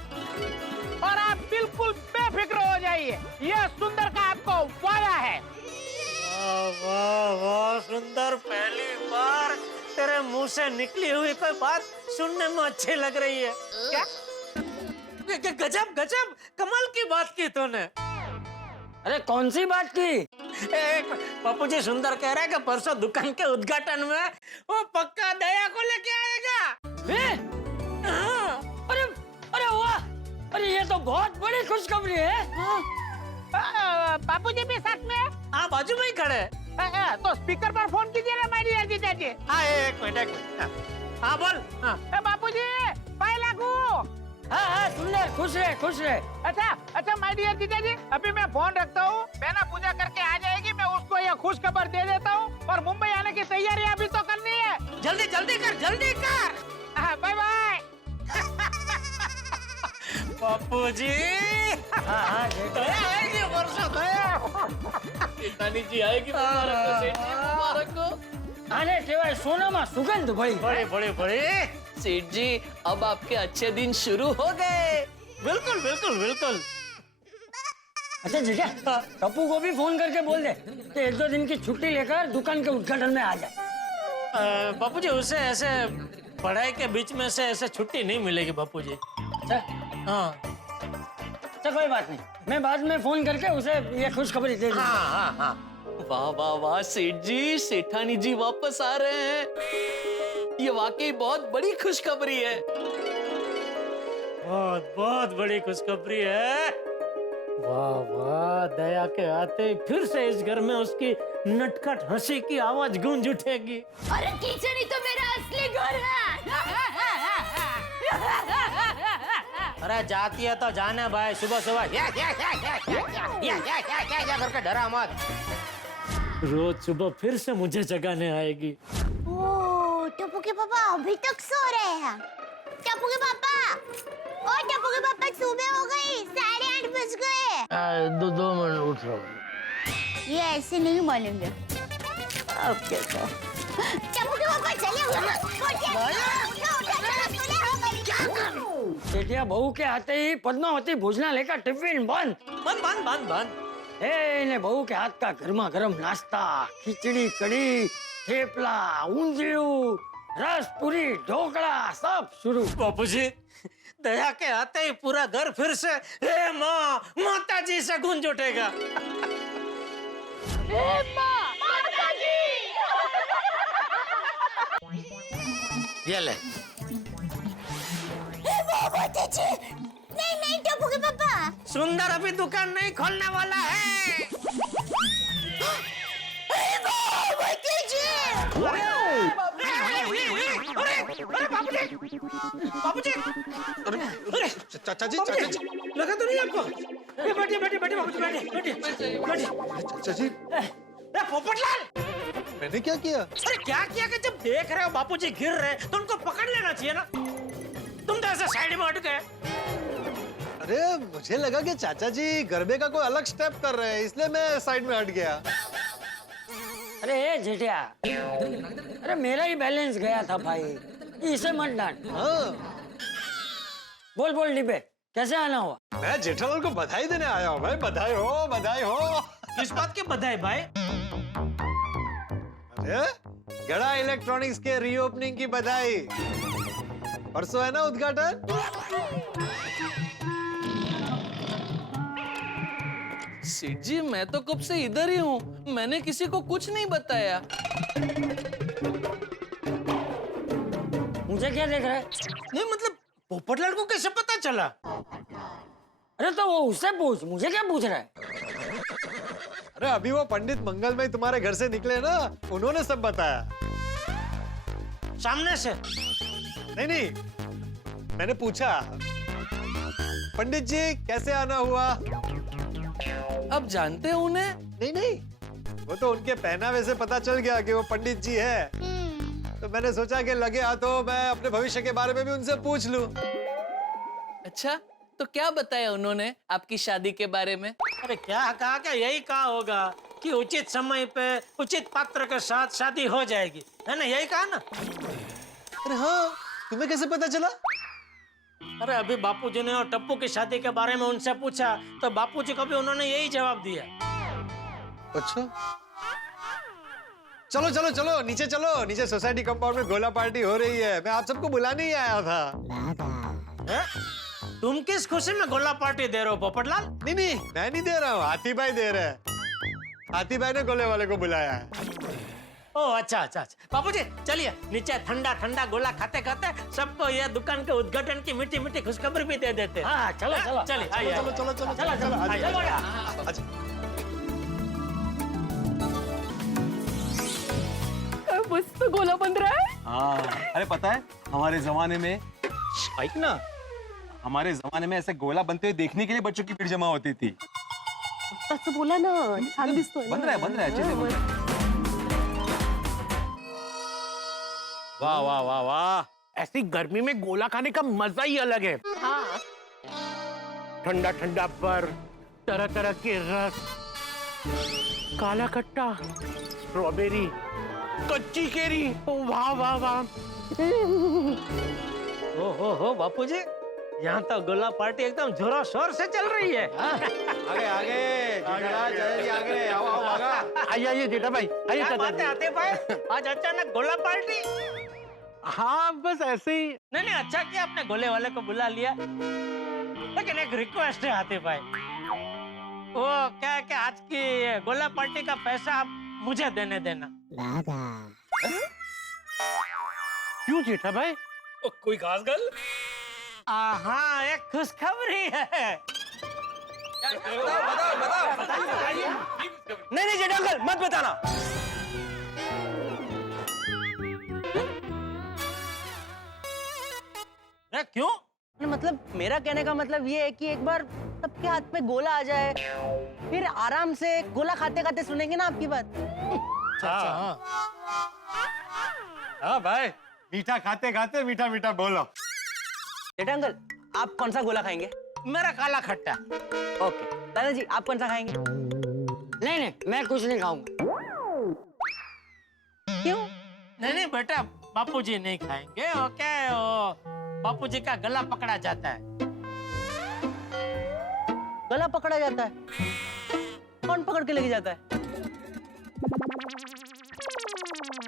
और आप बिल्कुल बेफिक्र हो जाइए, ये सुंदर का आपको वादा है। वाह वाह सुंदर, पहली बार तेरे मुंह से निकली हुई कोई बात सुनने में अच्छी लग रही है। क्या गजब गजब कमाल की बात की तूने। अरे कौन सी बात की? बापू जी सुंदर कह रहा है कि परसों दुकान के उद्घाटन में वो पक्का दया को लेके आएगा। हाँ। अरे वाह, अरे ये तो बहुत बड़ी खुशखबरी है। बापू जी भी साथ में? हाँ बाजू में ही खड़े। तो स्पीकर पर फोन कीजिए ना माइडिया जीजा जी। हाँ एक मिनट। हाँ बोल। बापू जी पाए लागू। हाँ सुंदर खुश रहे। अच्छा माय डियर जीजा जी, अभी मैं फोन रखता हूँ, बहना पूजा करके आ जाएगी, मैं उसको यह खुश खबर दे देता हूँ, और मुंबई आने की तैयारी अभी तो करनी है। जल्दी कर। Bye bye. बापू जी आएगी परसों नानी जी आएगी, मुबारक हो सेठ जी, मुबारक हो। आने सिवाय सोनामा सुगंध भाई। बड़े सेठ जी अब आपके अच्छे दिन शुरू हो गए। बिल्कुल। अच्छा जीजा, टप्पू को भी फोन करके बोल दे कि 1-2 दिन की छुट्टी लेकर दुकान के उद्घाटन में आ जाए। बापू जी उसे ऐसे पढ़ाई के बीच में से ऐसे छुट्टी नहीं मिलेगी बापू जी। अच्छा हाँ कोई बात नहीं, मैं बाद में फोन करके उसे ये खुशखबरी दे दूंगा। हाँ। वाह वाह वाह सेठ जी, सेठानी जी वापस आ रहे हैं। ये वाकई बहुत बड़ी खुशखबरी है। बहुत बड़ी खुशखबरी है। वाह दया के आते फिर से इस घर में उसकी नटखट हंसी की आवाज गूंज उठेगी। अरे किचन ही तो मेरा असली घर है। अरे जाती है तो जाने भाई, सुबह या करके डरा मत। रोज सुबह फिर से मुझे जगाने आएगी। ओह, टप्पू के पापा अभी तक सो रहे हैं। टप्पू के पापा सुबह हो गई, 8:30 बज गए। 2 मिनट उठ रहा हूँ। ये ऐसे नहीं मानेंगे। ओके टप्पू के पापा सेठिया बहू के आते ही पद्मावती भोजनालय का टिफिन बंद। इन्हें बहू के हाथ का गर्मा गर्म नाश्ता, खिचड़ी कड़ी, थेपला, ऊंधियू, रस पूरी, ढोकला सब शुरू। बापू जी दया के आते ही पूरा घर फिर से हे माँ माता जी से गूंज उठेगा। ये ले। नहीं टप्पू के पापा, सुंदर अभी दुकान नहीं खोलने वाला है। बाबू जी चाचा जी लगा तो नहीं आपको? बैठिए बाबू जी बैठिए। चाचा जी पोपटलाल मैंने क्या किया? अरे क्या किया कि जब देख रहे हो बापू जी गिर रहे तो उनको पकड़ लेना चाहिए ना, तुम तो ऐसे साइड में हट गए। अरे मुझे लगा कि चाचा जी गरबे का कोई अलग स्टेप कर रहे हैं, इसलिए मैं साइड में हट गया। अरे ए जेठिया, अरे मेरा ही बैलेंस गया था भाई, इसे मत डांट। हाँ, बोल बोल डिबे, कैसे आना हुआ? मैं जेठालाल को बधाई देने आया हूँ भाई। बधाई हो, बधाई हो। किस बात की बधाई भाई? अरे गड़ा इलेक्ट्रॉनिक्स के रीओपनिंग की बधाई। परसों है ना उद्घाटन। सेठ जी मैं तो कब से इधर ही हूँ, मैंने किसी को कुछ नहीं बताया। मुझे क्या देख रहा है? नहीं मतलब पोपटलाल को कैसे पता चला? अरे तो वो उससे पूछ, मुझे क्या पूछ रहा है? अरे अभी वो पंडित मंगलमय तुम्हारे घर से निकले ना, उन्होंने सब बताया। सामने से? नहीं नहीं, मैंने पूछा पंडित जी कैसे आना हुआ। अब जानते हो उन्हें? नहीं नहीं, वो तो उनके पहनावे से पता चल गया कि वो पंडित जी है। तो मैंने सोचा कि लगे हाथों मैं अपने भविष्य के बारे में भी उनसे पूछ लूं। अच्छा, तो क्या बताया उन्होंने आपकी शादी के बारे में? अरे क्या कहा, क्या यही कहा होगा कि उचित समय पे उचित पात्र के साथ शादी हो जाएगी, है ना? यही कहा ना? अरे हाँ, तुम्हें कैसे पता चला? अरे अभी बापूजी ने और टप्पू की शादी के बारे में उनसे पूछा तो बापूजी को भी उन्होंने यही जवाब दिया। अच्छा, चलो चलो चलो नीचे चलो, नीचे सोसाइटी कंपाउंड में गोला पार्टी हो रही है। मैं आप सबको बुलाने ही आया था। है? तुम किस खुशी में गोला पार्टी दे रहे हो पोपटलाल? नहीं नहीं, मैं नहीं दे रहा हूँ, हाथी भाई दे रहे हैं। हाथी भाई ने गोले वाले को बुलाया है। ओह अच्छा अच्छा अच्छा, बापूजी चलिए नीचे ठंडा ठंडा गोला खाते खाते सबको यह दुकान के उद्घाटन की मीठी मीठी खुशखबरी भी दे देते हैं। हाँ चलो चलो चलिए आइए, चलो आइए। चलो चलो चलो, चलो, आइए, चलो, आइए। अच्छा, मस्त गोला बन रहा है। हाँ, अरे पता है हमारे जमाने में, आइक ना, हमारे जमाने में ऐसे गोला बनते हुए देखने के लिए बच्चों की भीड़ जमा होती थी। असं बोला ना, छान दिसतोय ना। बन रहा है अच्छे से बन रहा है। वाह वाह वाह वाह, ऐसी गर्मी में गोला खाने का मजा ही अलग है। हाँ, ठंडा ठंडा पर तरह तरह के रस, काला खट्टा, स्ट्रॉबेरी, कच्ची केरी, वाह वाह वाह। हो बापूजी, यहाँ तो गोला पार्टी एकदम जोरों शोर से चल रही है। आगे आगे जेठालाल, जय जी आगे, आओ आओ आगा। आइए आइए जेठा भाई, आइए क्या चाचा बात है जी। आते भाई, आज अचानक गोला पार्टी? हाँ बस ऐसे ही। नहीं अच्छा किया आपने गोले वाले को बुला लिया, लेकिन एक रिक्वेस्ट है आते भाई, वो क्या है कि आज की गोला पार्टी का पैसा आप मुझे देने देना। क्यों जेठा भाई? कोई खास गल? हाँ, एक खुशखबरी है। नहीं जेठा अंकल मत बताना। अरे क्यों? मतलब मेरा कहने का मतलब ये है कि एक बार सबके हाथ में गोला आ जाए, फिर आराम से गोला खाते खाते सुनेंगे ना आपकी बात। हाँ भाई, मीठा खाते खाते मीठा मीठा बोलो। जेठा अंकल, आप कौन सा गोला खाएंगे? मेरा काला खट्टा। ओके। दादाजी, आप कौन सा खाएंगे? नहीं नहीं, मैं कुछ नहीं खाऊंगा। क्यों? नहीं बेटा, बापूजी नहीं खाएंगे। ओके, बापूजी का गला पकड़ा जाता है। गला पकड़ा जाता है? कौन पकड़ के लेके जाता है?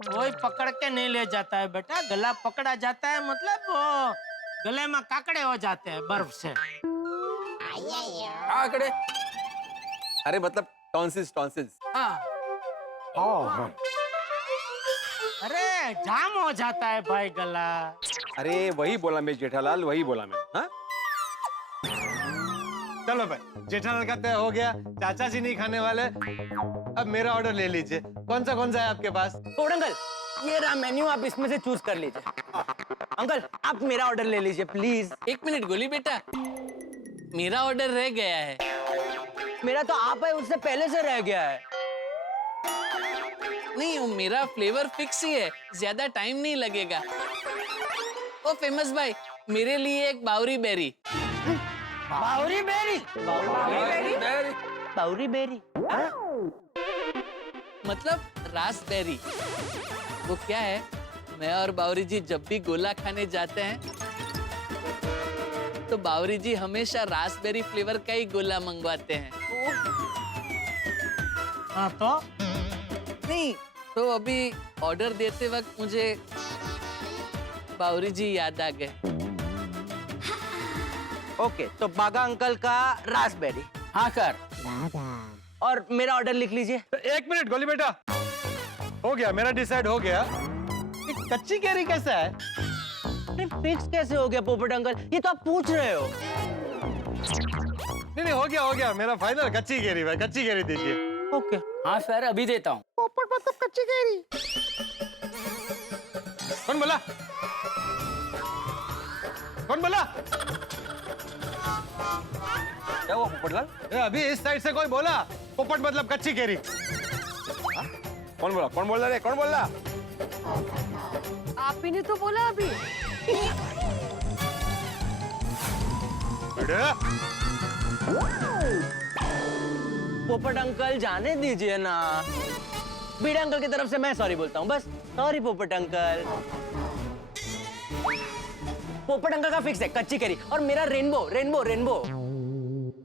कोई पकड़ के नहीं ले जाता है बेटा, गला पकड़ा जाता है मतलब वो गले में काकड़े हो जाते हैं बर्फ से। काकड़े? अरे मतलब टॉन्सिल्स टॉन्सिल्स। अरे जाम हो जाता है भाई गला। अरे वही बोला मैं जेठालाल, वही बोला मैं। हाँ चलो भाई, जेठालाल का तय हो गया, चाचा जी नहीं खाने वाले। अब मेरा ऑर्डर ले लीजिए। कौन सा है आपके पास? छोड़ अंकल, ये रहा मेन्यू, आप इसमें से चूज कर लीजिए। अंकल, आप मेरा ऑर्डर ले लीजिए प्लीज। एक मिनट गोली बेटा, मेरा ऑर्डर रह गया है। मेरा तो आप है, उससे पहले से रह गया है। नहीं, वो मेरा फ्लेवर फिक्स ही है, ज्यादा टाइम नहीं लगेगा। ओ फेमस भाई, मेरे लिए एक बावरी बेरी। बावरी बेरी। बावरी बेरी। मतलब रास्पबेरी। वो क्या है, मैं और बावरी जी जब भी गोला खाने जाते हैं तो बावरी जी हमेशा रास्पबेरी फ्लेवर का ही गोला मंगवाते हैं। हाँ तो नहीं, तो अभी ऑर्डर देते वक्त मुझे बावरी जी याद आ गए। ओके, तो बागा अंकल का रास्पबेरी। हाँ सर। और मेरा ऑर्डर लिख लीजिए। एक मिनट गोली बेटा, हो गया, मेरा डिसाइड हो गया। ये कच्ची कैरी कैसा है? फिक्स कैसे हो गया पोपट अंकल, ये तो आप पूछ रहे हो। नहीं हो गया, मेरा फाइनल कच्ची कैरी भाई, कच्ची कैरी दीजिए। ओके। हाँ सर, अभी देता हूँ। पोपट मतलब कच्ची कैरी। कौन बोला? कौन बोला? क्या हुआ पोपटलाल? अभी इस साइड से कोई बोला पोपट मतलब कच्ची कैरी। कौन बोला? कौन बोल रहा है? कौन बोल रहा? आप ही ने तो बोला अभी। पोपट अंकल जाने दीजिए ना। बीड़ा अंकल की तरफ से मैं सॉरी बोलता हूँ, बस सॉरी पोपट अंकल। पोपट अंकल का फिक्स है कच्ची कैरी, और मेरा रेनबो रेनबो रेनबो।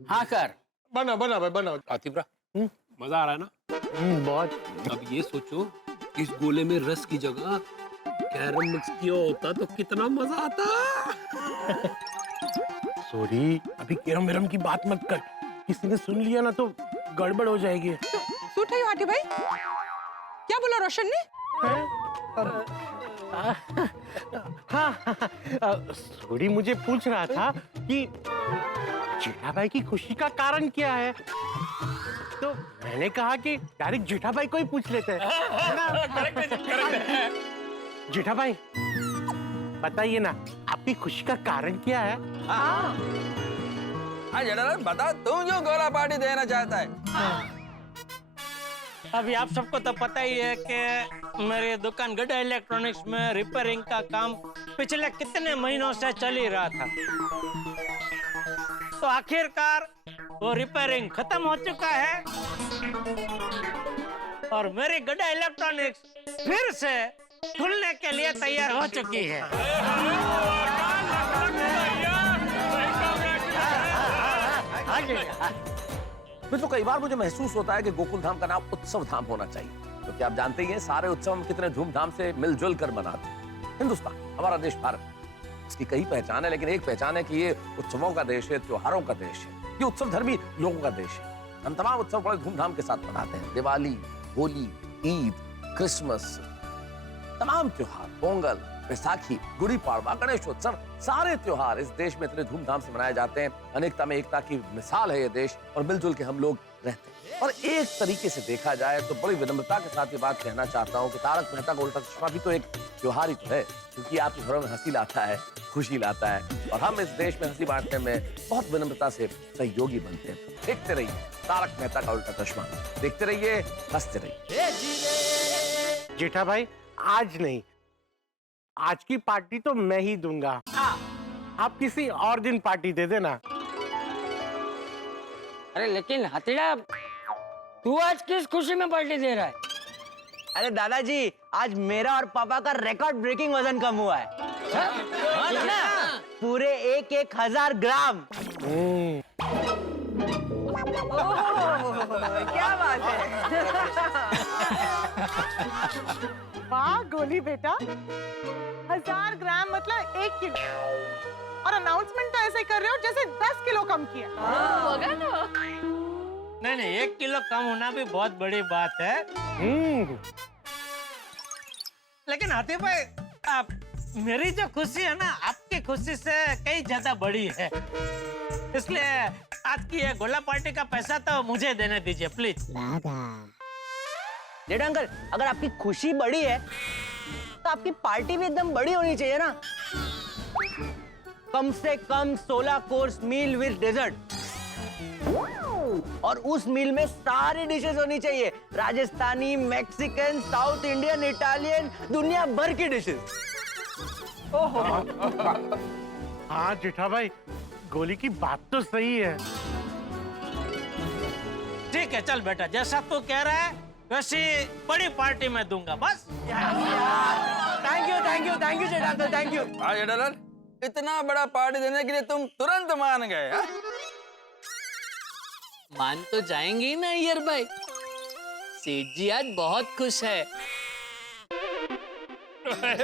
हाँ सर। बनाओ भाई बनाओ। आतिफरा, मजा आ रहा है ना? बहुत। अब ये सोचो, इस गोले में रस की जगह कैरम मिक्स किया होता तो कितना मजा आता। सॉरी, अभी कैरम वेरम की बात मत कर, किसी ने सुन लिया ना तो गड़बड़ हो जाएगी। सूट है हाथी भाई? क्या बोला रोशन ने? हाँ, सॉरी, मुझे पूछ रहा था कि जेठा भाई की खुशी का कारण क्या है, तो मैंने कहा कि डायरेक्ट जेठा भाई को ही पूछ लेते हैं। जेठा भाई बताइए ना, आपकी खुशी का कारण क्या है? हाँ जेठालाल बता, तुम क्यों गोला पार्टी देना चाहता है? अभी आप सबको तो पता ही है कि मेरी दुकान गड्ढा इलेक्ट्रॉनिक्स में रिपेयरिंग का काम पिछले कितने महीनों से चल ही रहा था। तो आखिरकार वो रिपेयरिंग खत्म हो चुका है और मेरी गड्ढा इलेक्ट्रॉनिक्स फिर से खुलने के लिए तैयार हो चुकी है। तो कई बार मुझे महसूस होता है कि गोकुल धाम का नाम उत्सव धाम होना चाहिए, क्योंकि तो आप जानते ही हैं सारे उत्सव हम कितने धूमधाम से मिलजुल कर मनाते हैं। हिंदुस्तान हमारा देश भारत, इसकी कई पहचान है, लेकिन एक पहचान है कि ये उत्सवों का देश है, त्योहारों का देश है, ये उत्सव धर्मी लोगों का देश है। हम तमाम उत्सव बड़े धूमधाम के साथ मनाते हैं। दिवाली, होली, ईद, क्रिसमस, तमाम त्योहार, पोंगल, बैसाखी, गुड़ी पाड़वा, गणेशोत्सव, सारे त्योहार इस देश में इतने धूमधाम से मनाए जाते हैं। अनेकता में एकता की मिसाल है ये देश, और मिलजुल के हम लोग रहते हैं। और एक तरीके से देखा जाए तो बड़ी विनम्रता के साथ ये बात कहना चाहता हूँ कि तारक मेहता का उल्टा चश्मा भी तो एक त्योहार ही तो है, क्योंकि आपके घरों में हंसी लाता है, खुशी लाता है, और हम इस देश में हंसी बांटने में बहुत विनम्रता से सहयोगी बनते हैं। देखते रहिए तारक मेहता का उल्टा चश्मा, देखते रहिए, हंसते रहिए। जेठा भाई आज नहीं, आज की पार्टी तो मैं ही दूंगा। आप किसी और दिन पार्टी दे देना। अरे लेकिन हथेड़ा, तू आज किस खुशी में पार्टी दे रहा है? अरे दादाजी, आज मेरा और पापा का रिकॉर्ड ब्रेकिंग वजन कम हुआ है। कितना? पूरे 1,000 ग्राम। क्या बात है। वाह गोली बेटा, 1000 ग्राम मतलब 1 किलो, और अनाउंसमेंट तो ऐसे कर रहे हो जैसे 10 किलो कम किया। होगा ना? नहीं, 1 किलो कम होना भी बहुत बड़ी बात है। लेकिन हाथी भाई, आप मेरी जो खुशी है ना, आपकी खुशी से कई ज्यादा बड़ी है, इसलिए आज की ये गोला पार्टी का पैसा तो मुझे देने दीजिए प्लीज। जेठा अंकल, अगर आपकी खुशी बड़ी है तो आपकी पार्टी भी एकदम बड़ी होनी चाहिए ना। कम से कम 16 कोर्स मील विद डेजर्ट, और उस मील में सारी डिशेस होनी चाहिए, Rajasthani, Mexican, south Indian, Italian, दुनिया भर की डिशेस। हाँ जेठा भाई, गोली की बात तो सही है। ठीक है चल बेटा, जैसा तू कह रहा है वैसी बड़ी पार्टी में दूंगा बस। Thank you Jetha uncle, thank you. हाँ जेठालाल, इतना बड़ा पार्टी देने के लिए तुम तुरंत मान गए। हाँ? मान तो जाएंगे ही ना अय्यर भाई। सेठ जी आज बहुत खुश है।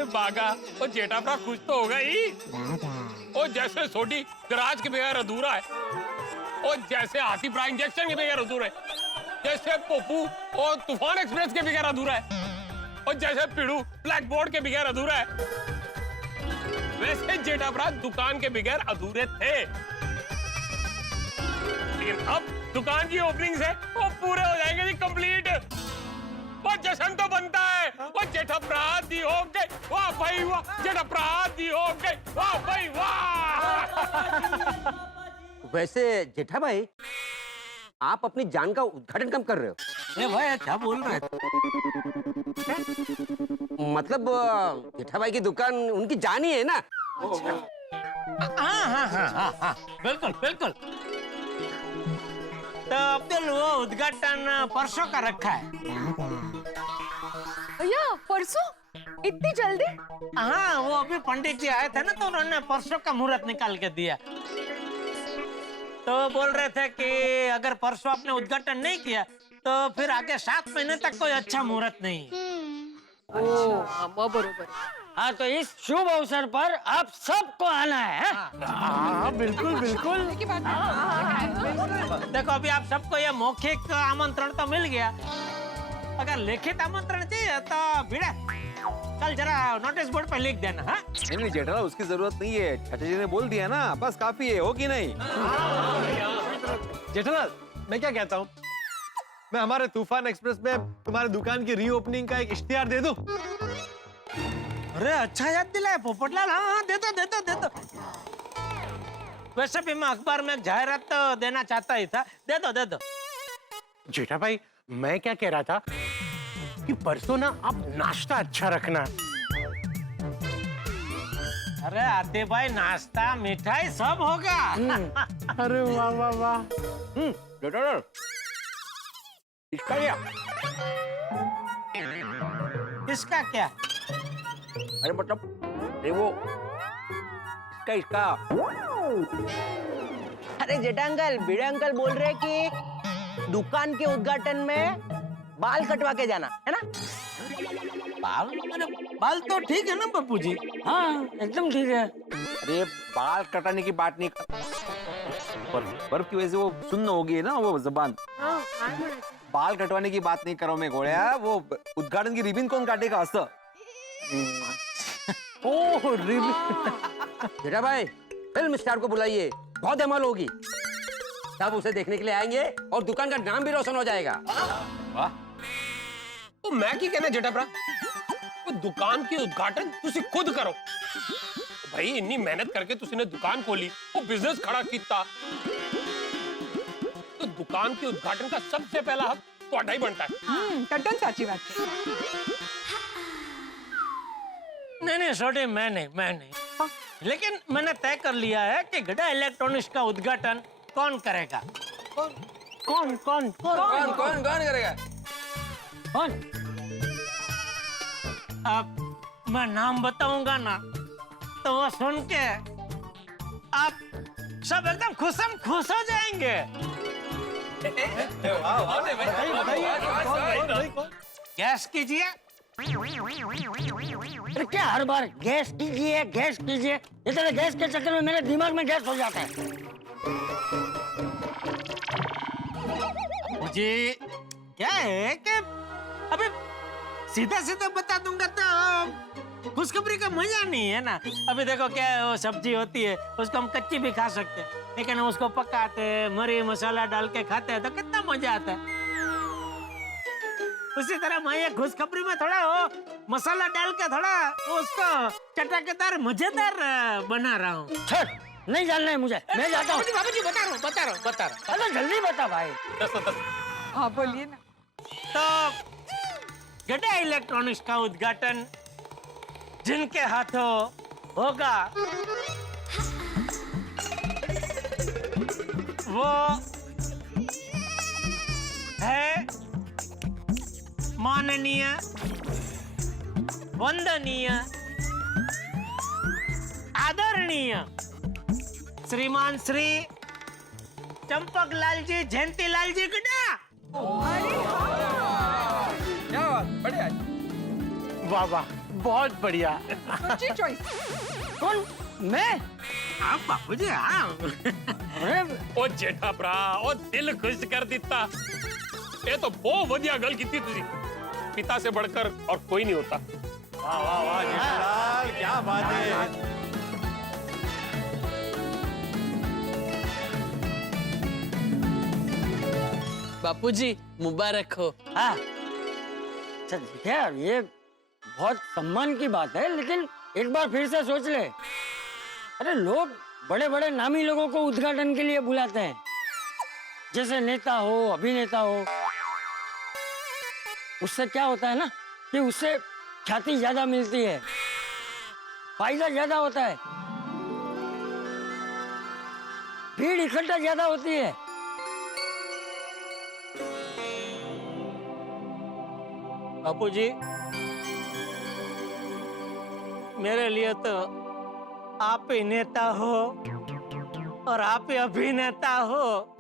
बागा, वो जेठापरा खुश तो होगा ही। और जैसे सोडी गराज के बगैर अधूरा है, और जैसे आसिफरा इंजेक्शन के बगैर अधूरा है, जैसे पप्पू और तूफान एक्सप्रेस के बगैर अधूरा है, और जैसे पिड़ू ब्लैक बोर्ड के बगैर अधूरा है, वैसे जेठापरा दुकान के बगैर अधूरे थे। लेकिन अब दुकान की ओपनिंग से वो पूरे हो जाएंगे जी, कंप्लीट। और जश्न तो बनता है। वो जेठाप्रादी हो गए, वाह भाई वाह, जेठाप्रादी हो गए, वाह भाई वाह। वैसे जेठा भाई, आप अपनी जान का उद्घाटन कब कर रहे हो? ए भाई क्या बोल रहे थे? मतलब जेठा भाई की दुकान उनकी जान ही है ना। हाँ, बिल्कुल बिल्कुल। तो अब्दुल वो उद्घाटन परसों का रखा है। भैया परसों इतनी जल्दी? हाँ, वो अभी पंडित जी आए थे ना, तो उन्होंने परसों का मुहूर्त निकाल के दिया। तो बोल रहे थे कि अगर परसों आपने उद्घाटन नहीं किया तो फिर आगे 7 महीने तक कोई अच्छा मुहूर्त नहीं। बरोबर। हाँ, तो इस शुभ अवसर पर आप सबको आना है। हाँ बिल्कुल बिल्कुल। देखो अभी आप सबको ये मौखिक आमंत्रण तो मिल गया, अगर लिखित आमंत्रण चाहिए तो भिड़ा कल जरा नोटिस बोर्ड पे लिख देना। हाँ नहीं जेठालाल, उसकी जरूरत नहीं है, चाचा जी ने बोल दिया ना, बस काफी है, हो कि नहीं? जेठालाल, मैं क्या कहता हूँ, मैं हमारे तूफान एक्सप्रेस में तुम्हारी दुकान की रीओपनिंग का एक इश्तिहार दे दूं? अरे अच्छा याद दिलाया पोपटलाल। हाँ दे दो। वैसे भी मैं अखबार में एक जाहिरात तो देना चाहता ही था, दे दो। जेठा भाई, मैं क्या कह रहा था कि परसों ना आप नाश्ता अच्छा रखना। अरे आते भाई, नाश्ता मिठाई सब होगा। अरे वाह वाह वाह। जेठालाल, इसका क्या? इसका क्या? अरे मतलब ये वो इसका अरे जेठा अंकल, भिड़े अंकल बोल रहे कि दुकान के उद्घाटन में बाल कटवा के जाना है ना। बाल? अरे बाल तो ठीक है ना पप्पू जी। हाँ एकदम ठीक है। अरे बाल कटाने की बात नहीं, बर्फ की वजह से वो सुन्न हो गई ना वो जबान। बाल कटवाने की बात नहीं करो मैं गोड़िया, वो उद्घाटन की रिबन कौन काटेगा? असं ओह रिबन। जेठा भाई, फिल्म स्टार को बुलाइए, बहुत धमाल होगी। सब उसे देखने के लिए आएंगे और दुकान का नाम भी रोशन हो जाएगा। वाह, तो मैं की कहना जेठाप्रा, वो दुकान के उद्घाटन तुसी खुद करो भाई। इतनी मेहनत करके तुसी ने दुकान खोली, वो बिजनेस खड़ा किया, तो दुकान के उद्घाटन का सबसे पहला हक ਤੁਹਾਡਾ ही बनता है। टंटन साची बात है। नहीं छोटे, मैं नहीं। लेकिन मैंने तय कर लिया है कि गड़ा इलेक्ट्रॉनिक्स का उद्घाटन कौन करेगा। कौन करेगा? कौन? अब मैं नाम बताऊंगा ना तो वो सुन के आप सब एकदम खुश हो जाएंगे। गैस कीजिए। अरे क्या हर बार गैस कीजिए? इतना गैस के चक्कर में मेरे दिमाग में गैस हो जाता है। मुझे क्या है कि अभी सीधा बता दूंगा तो खुशखबरी का मजा नहीं है ना। अभी देखो क्या है, वो सब्जी होती है उसको हम कच्ची भी खा सकते हैं, लेकिन उसको पकाते मरी मसाला डाल के खाते हैं तो कितना मजा आता है। उसी तरह मैं ये खुशखबरी में थोड़ा वो मसाला डाल के थोड़ा उसको चटकदार मजेदार बना रहा हूँ। नहीं जानना है मुझे, मैं जाता हूँ। बाबूजी बता रहा हूँ। अरे जल्दी बता भाई। हाँ बोलिए ना। तो गड़ा इलेक्ट्रॉनिक्स का उद्घाटन जिनके हाथों होगा वो है माननीय, वंदनीय, आदरणीय श्रीमान श्री चंपक लाल जी, जयंती लाल जी गड्ढा। क्या बात, बढ़िया। वाह वाह, बहुत बढ़िया। अच्छी चॉइस। कौन? मैं? आप बापूजी हाँ। अरे ओ जेठा भरा, ओ दिल खुश कर दिता। ये तो बहुत बढ़िया गल की थी तुझी। पिता से बढ़कर और कोई नहीं होता। वाह वाह वाह जेठालाल, क्या बात है। बापूजी मुबारक हो। हाँ अच्छा देखिए यार, ये बहुत सम्मान की बात है, लेकिन एक बार फिर से सोच ले। अरे लोग बड़े बड़े नामी लोगों को उद्घाटन के लिए बुलाते हैं, जैसे नेता हो, अभिनेता हो। उससे क्या होता है ना कि उससे ख्याति ज्यादा मिलती है, फायदा ज्यादा होता है, भीड़ इकट्ठा ज्यादा होती है। बापूजी मेरे लिए तो आप ही नेता हो और आप ही अभिनेता हो।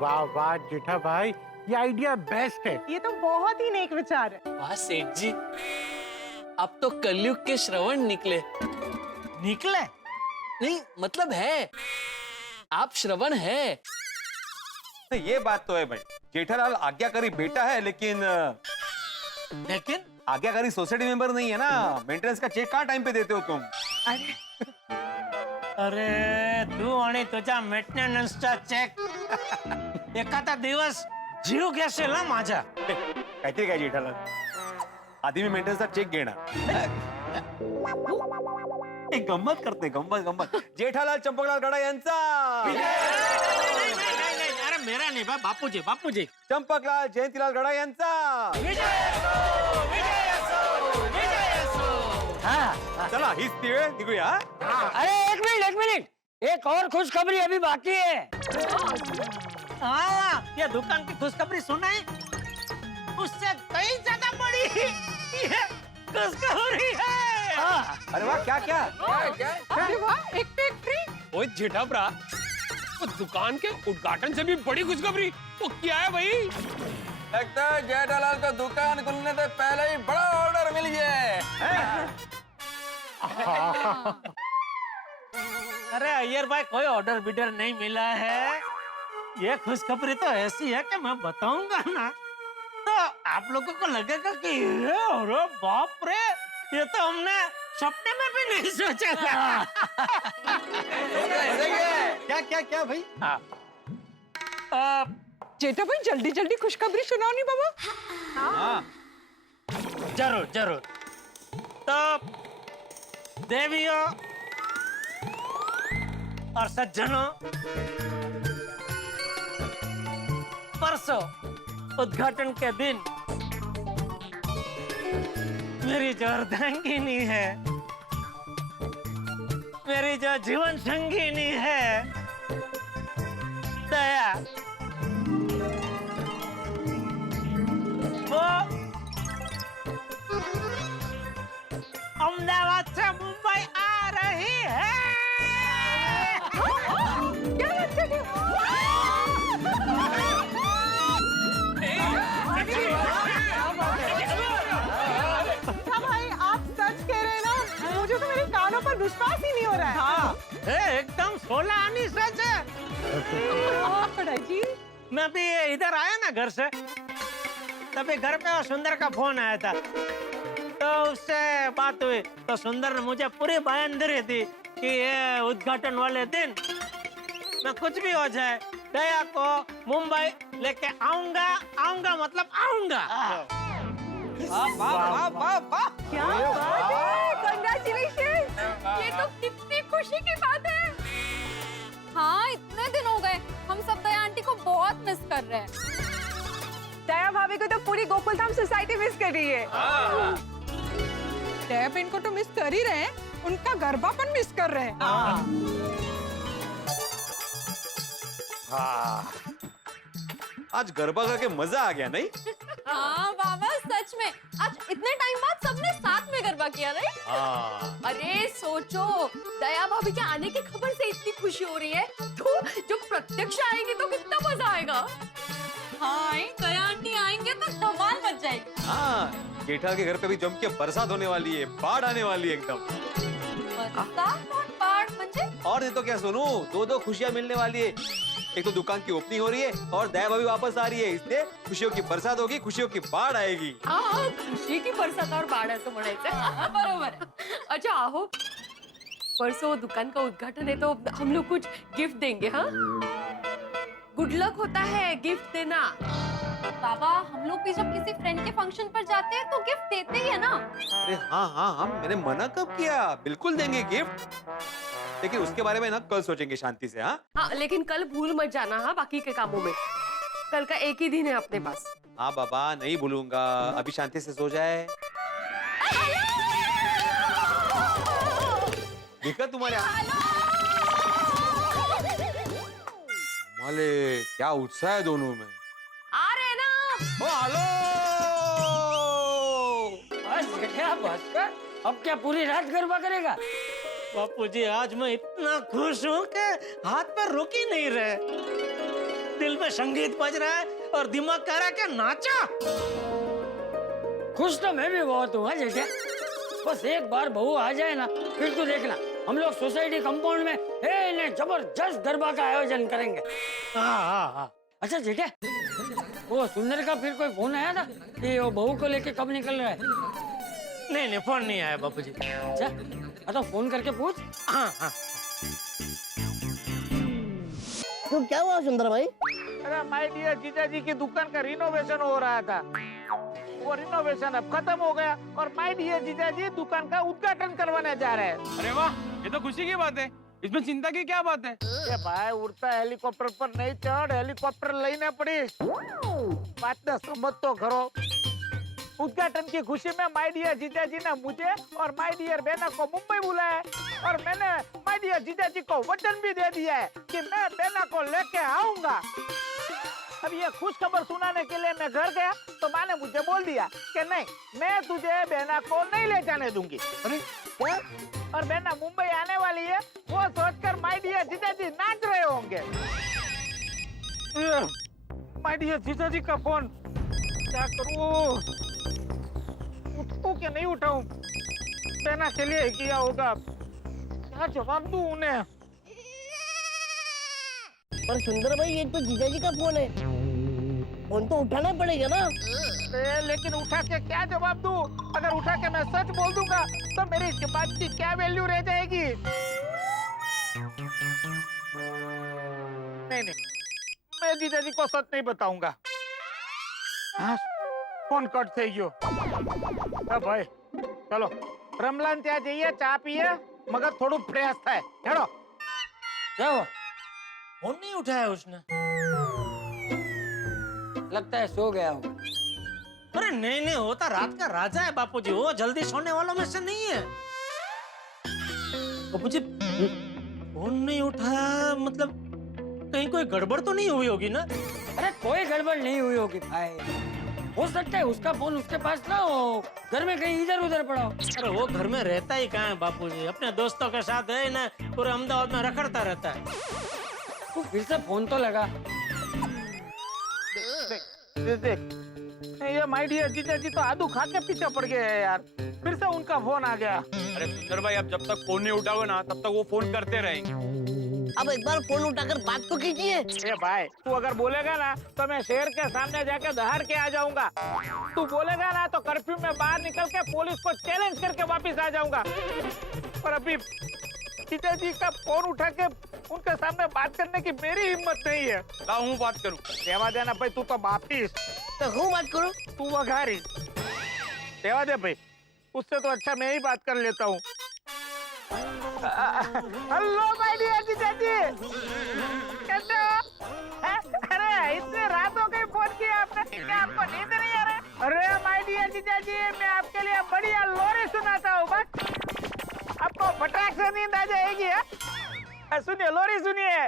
वाह वाह जेठा भाई, ये आइडिया बेस्ट है। ये तो बहुत ही नेक विचार है। वाह सेठ जी, अब तो कलयुग के श्रवण निकले। निकले? नहीं मतलब है, आप श्रवण है। तो ये बात तो है भाई, जेठालाल आज्ञाकारी बेटा है, लेकिन आज्ञाकारी सोसाइटी मेंबर नहीं है ना। मेंटेनेंस का चेक कहाँ टाइम पे देते हो तुम? अरे तू आणि तुझ्या मेंटेनन्सचा चेक एखादा दिवस जीव घेशील ना माझा। काहीतरी काय जेठालाल, आधी मी मेंटेनन्सचा चेक घेणार। एक गंमत करते, गंमत गंमत। जेठालाल चंपकलाल गडा यांचा अरे मेरा नहीं बा, बापूजी बापूजी। चंपकलाल जयंतीलाल गडा यांचा हाँ चला हीच ती वेळ निघूया। अरे एक मिनट, एक और खुशखबरी अभी बाकी है। हाँ ये दुकान की खुशखबरी सुनाई, उससे कई ज्यादा बड़ी ये खुशखबरी है। हाँ। अरे वाह, क्या क्या क्या? अरे वाह, एक पे एक फ्री। ओए जेठा भरा, वो दुकान के उद्घाटन से भी बड़ी खुशखबरी वो क्या है भाई? लगता है जेठालाल को दुकान खुलने से पहले ही बड़ा ऑर्डर मिल गया है। अरे अय्यर भाई, कोई ऑर्डर बिडर नहीं मिला है। ये खुशखबरी तो ऐसी है कि मैं बताऊंगा ना तो आप लोगों को लगेगा कि ये अरे बाप रे, ये तो हमने सपने में भी नहीं सोचा था। क्या क्या क्या भाई? जेठा भाई जल्दी जल्दी खुशखबरी सुनाओ नहीं बाबा। हाँ जरूर जरूर। तो देवियों और सज्जनों, परसों उद्घाटन के दिन मेरी जो अर्धांगिनी है, मेरी जो जीवन संगिनी है दया, वो अहमदाबाद से मुंबई आ रही है। क्या बात कर रहे हो? अच्छा भाई, आप सच कह रहे हैं ना? मुझे तो मेरे कानों पर विश्वास ही नहीं हो रहा है। हाँ, एकदम 16 आनी सच है। बड़ा जी, मैं भी इधर आया ना घर से, तभी घर पे वो सुंदर का फोन आया था, तो उससे बात हुई तो सुंदर ने मुझे पूरी बयान दे रही थी कि ये उद्घाटन वाले दिन मैं कुछ भी हो जाए दया को मुंबई लेके आऊंगा। आऊंगा मतलब आऊंगा। क्या बात है, कांग्रेचुलेशन। ये तो कितनी खुशी की बात है। हाँ, इतने दिन हो गए, हम सब दया आंटी को बहुत मिस कर रहे हैं। को तो पूरी गोकुलधाम सोसाइटी मिस कर रही है। टैप इनको तो मिस कर ही रहे हैं, उनका गरबापन मिस कर रहे हैं। हाँ, आज गरबा गा के मजा आ गया नहीं? हाँ बाबा सच में, आज इतने टाइम बाद सबने साथ में गरबा किया नहीं? हाँ। अरे सोचो, दया भाभी के आने की खबर से इतनी खुशी हो रही है, तो जब प्रत्यक्ष आएंगे तो कितना मजा आएगा। हाँ, दया आंटी आएंगे तो धमाल मच जाएगी। हाँ, जेठा के घर पे भी जम के बरसात होने वाली है, बाढ़ आने वाली है एकदम। बरसात और बाढ़ म्हणजे? और नहीं तो क्या सोनू, दो खुशियां मिलने वाली है। एक तो दुकान की ओपनिंग हो रही है और दया भाभी वापस आ रही है, इसलिए खुशियों की बरसात होगी, खुशियों की बाढ़ आएगी। हाँ, खुशी की बरसात और बाढ़ असं म्हणायचं। बरोबर आहे। अच्छा आहो, परसों दुकान का उद्घाटन है तो हम लोग कुछ गिफ्ट देंगे। हाँ, गुड लक होता है गिफ्ट देना। बाबा, हम लोग भी जब किसी फ्रेंड के फंक्शन पर जाते हैं तो गिफ्ट देते ही है ना। अरे हाँ, मैंने मना कब किया, बिल्कुल देंगे गिफ्ट, लेकिन उसके बारे में ना कल सोचेंगे शांति से। हाँ, लेकिन कल भूल मत जाना। हाँ, बाकी के कामों में कल का एक ही दिन है अपने पास। हाँ बाबा, नहीं भूलूंगा, अभी शांति से सो जाए। देखा तुम्हारे माले क्या उत्साह है दोनों में। आ रहे ना। ओ हेलो, बस बेटा बस कर, अब क्या पूरी रात गरबा करेगा? बापूजी, आज मैं इतना खुश हूँ कि हाथ पर रुक ही नहीं रहे। दिल में संगीत बज रहा है और दिमाग कह रहा है कि नाचा। खुश तो मैं भी बहुत हूँ जेठा, बस एक बार बहू आ जाए ना, फिर तू देखना, हम लोग सोसाइटी कंपाउंड में जबरदस्त गरबा का आयोजन करेंगे। हाँ। अच्छा जेठा, वो सुंदर का फिर कोई फोन आया था कि वो बहू को लेके कब निकल रहा है? नहीं, फोन नहीं आया बापूजी। अच्छा, तो फोन करके पूछ। हाँ। तो क्या हुआ सुंदर भाई? अरे माय डियर जीजा जी की दुकान का रिनोवेशन हो रहा था, वो रिनोवेशन अब खत्म हो गया और माय डियर जीजा जी दुकान का उद्घाटन करवाने जा रहे हैं। अरे वाह, ये तो खुशी की बात है, इसमें चिंता की क्या बात है? ये भाई, उड़ता हेलीकॉप्टर पर नहीं चढ़, हेलीकॉप्टर लेने पड़ी। बात न समझ तो करो। उद्घाटन की खुशी में माय डियर जीजा जी ने मुझे और माय डियर बेना को मुंबई बुलाया है और मैंने माय डियर जीजा जी को वचन भी दे दिया है कि मैं बेना को लेके आऊंगा। अब ये खुश खबर सुनाने के लिए मैं घर गया तो माँ ने मुझे बोल दिया कि नहीं, मैं तुझे बेना को नहीं ले जाने दूंगी। अरे क्या? और बेना मुंबई आने वाली है, वो सोचकर माय डियर जीजा जी नाच रहे होंगे। माय डियर जीजा जी का फोन, क्या करूं? उठाऊं कि नहीं उठाऊं? बेना के लिए किया होगा, क्या जवाब दूं उन्हें? पर सुंदर भाई, ये तो जीजा जी का फोन है, फोन तो उठाना पड़ेगा ना। लेकिन उठा के क्या जवाब दूं? अगर उठा के मैं सच बोल दूंगा तो मेरी इस बात की क्या वैल्यू रह जाएगी? नहीं, मैं जीजा जी को सच नहीं बताऊंगा। हाँ, फोन कट થઈ ગયો। भाई चलो रमलान ત્યાં જઈએ, ચા પીએ, મગજ થોડું ફ્રેશ થાય। હેડો। क्या हुआ? फोन नहीं उठाया उसने। लगता है सो गया होगा। अरे नहीं, होता रात का राजा है बापूजी, वो जल्दी सोने वालों में से नहीं है। बापूजी, फोन नहीं उठाया मतलब कहीं कोई गड़बड़ तो नहीं हुई होगी ना? अरे कोई गड़बड़ नहीं हुई होगी भाई, हो सकता है उसका फोन उसके पास ना हो, घर में कहीं इधर उधर पड़ा हो। अरे वो घर में रहता ही कहाँ है बापूजी, अपने दोस्तों के साथ है ना, पूरे अहमदाबाद में रखड़ता रहता है। तो फिर से फोन तो लगा। देख, ये माय डियर जीजा जी तो आदू खा के पीछे पड़ गए हैं यार, फिर से उनका फोन आ गया। अरे सुंदर भाई, अब जब तक फोन नहीं उठाओगे ना, तब तक वो फोन करते रहेंगे। अब एक बार फोन उठाकर बात तो कीजिए। ए भाई, तू अगर बोलेगा ना तो मैं शहर के सामने जाके दहाड़ के आ जाऊंगा। तू बोलेगा ना तो कर्फ्यू में बाहर निकल के पुलिस को चैलेंज करके वापस आ जाऊंगा। पर अभी जीजा जी का फोन उठा के उनके सामने बात करने की मेरी हिम्मत नहीं है। लाओ हूँ बात करूँ। देवा देना भाई, तू तो बापिस, तो हूँ बात करो। तू वघारी। देवा दे भाई, उससे तो अच्छा मैं ही बात कर लेता हूँ। हेलो माय डियर जीजा जी, कैसे हो? अरे इतने रात हो गई, फोन किया आपने, क्या आपको नींद नहीं नींद आ जाएगी। सुनिए लोरी सुनिए।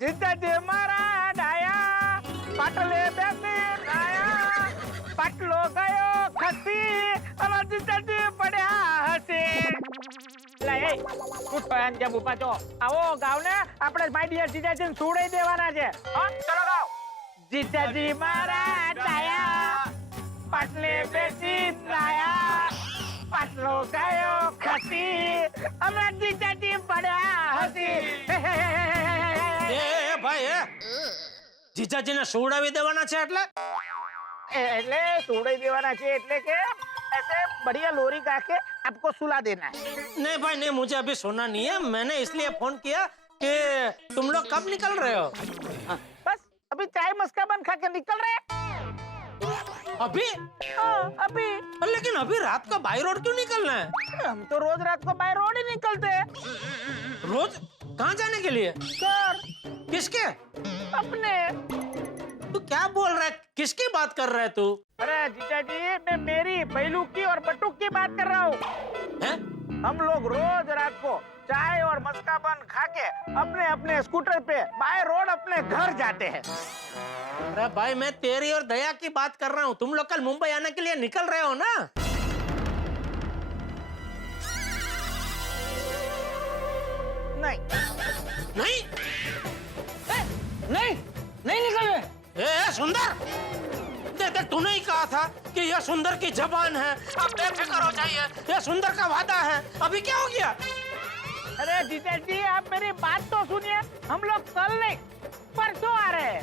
जीजा जी मारा डाया पाटले बेबी डाया पाटलो गयो खसी अला जीजा जी पड्या हसी। લે ઉઠો અંજબ ઉભા છો આવો ગાવ ને આપણે માય ડિયર જીજાજી ને સુડાઈ દેવાના છે હા ચલો ગાવ જીજાજી મારા ડાયા પાટલે બેસી ડાયા પાટલો ગયો ખસી અમે જીજાજી પડ્યા હસી એ ભાઈ એ જીજાજી ને સુડાવી દેવાના છે એટલે સુડાઈ દેવાના છે એટલે કે ऐसे बढ़िया लोरी गा के आपको सुला देना है। नहीं भाई नहीं, मुझे अभी सोना नहीं है। मैंने इसलिए फोन किया कि तुम लोग कब निकल रहे हो? बस अभी चाय मस्का बन खा के निकल रहे हैं। अभी? हाँ अभी। लेकिन अभी रात को बाई रोड क्यों निकलना है? हम तो रोज रात को बाई रोड ही निकलते हैं। रोज कहाँ जाने के लिए? सर। किसके? अपने। तू क्या बोल रहा है? किसकी बात कर रहा है तू? अरे जीजा जी मैं मेरी बैलू की और बटुक की बात कर रहा हूँ। हम लोग रोज रात को चाय और मस्का बन खा के अपने अपने स्कूटर पे बाय रोड अपने घर जाते हैं। अरे भाई मैं तेरी और दया की बात कर रहा हूँ। तुम लोग कल मुंबई आने के लिए निकल रहे हो ना? नहीं नहीं नहीं नहीं निकल रहे। ए सुंदर तूने ही कहा था कि यह सुंदर की जबान है। अब बेफिक्र हो जाइए, यह सुंदर का वादा है। अभी क्या हो गया? अरे जीजा जी आप मेरी बात तो सुनिए। हम लोग कल नहीं परसों आ रहे हैं।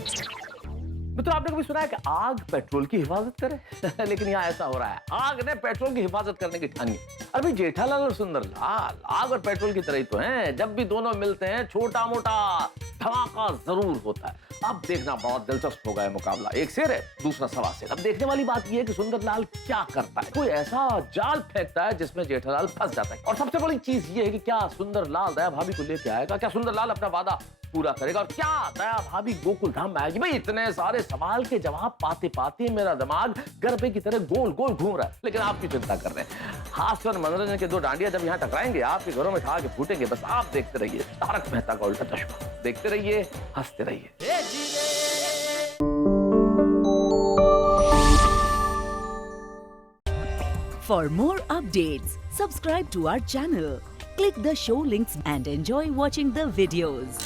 मित्रों आपने कभी सुना है कि आग पेट्रोल की हिफाजत करे? लेकिन यहाँ ऐसा हो रहा है, आग ने पेट्रोल की हिफाजत करने की ठानी। अरे जेठालाल और सुंदरलाल आग और पेट्रोल की तरह ही तो हैं। जब भी दोनों मिलते हैं छोटा मोटा धमाका जरूर होता है। अब देखना बहुत दिलचस्प होगा ये मुकाबला। एक शेर है दूसरा सवा शेर। अब देखने वाली बात यह है कि सुंदरलाल क्या करता है। कोई ऐसा जाल फेंकता है जिसमें जेठालाल फंस जाता है। और सबसे बड़ी चीज ये है कि क्या सुंदरलाल दया भाभी को लेके आएगा? क्या सुंदरलाल अपना वादा पूरा करेगा? और क्या दया भाभी गोकुल धाम में आएगी? भाई इतने सारे सवाल के जवाब पाते पाते मेरा दिमाग गरबे की तरह गोल गोल घूम रहा है। लेकिन आप क्यों चिंता कर रहे हैं? हास्य और मनोरंजन के दो डांडिया जब यहाँ टकराएंगे आपके घरों में खा के फूटेंगे। बस आप देखते रहिए तारक मेहता का उल्टा चश्मा। देखते रहिए, हंसते रहिए। For more updates, subscribe to our channel, click the show links and enjoy watching the videos.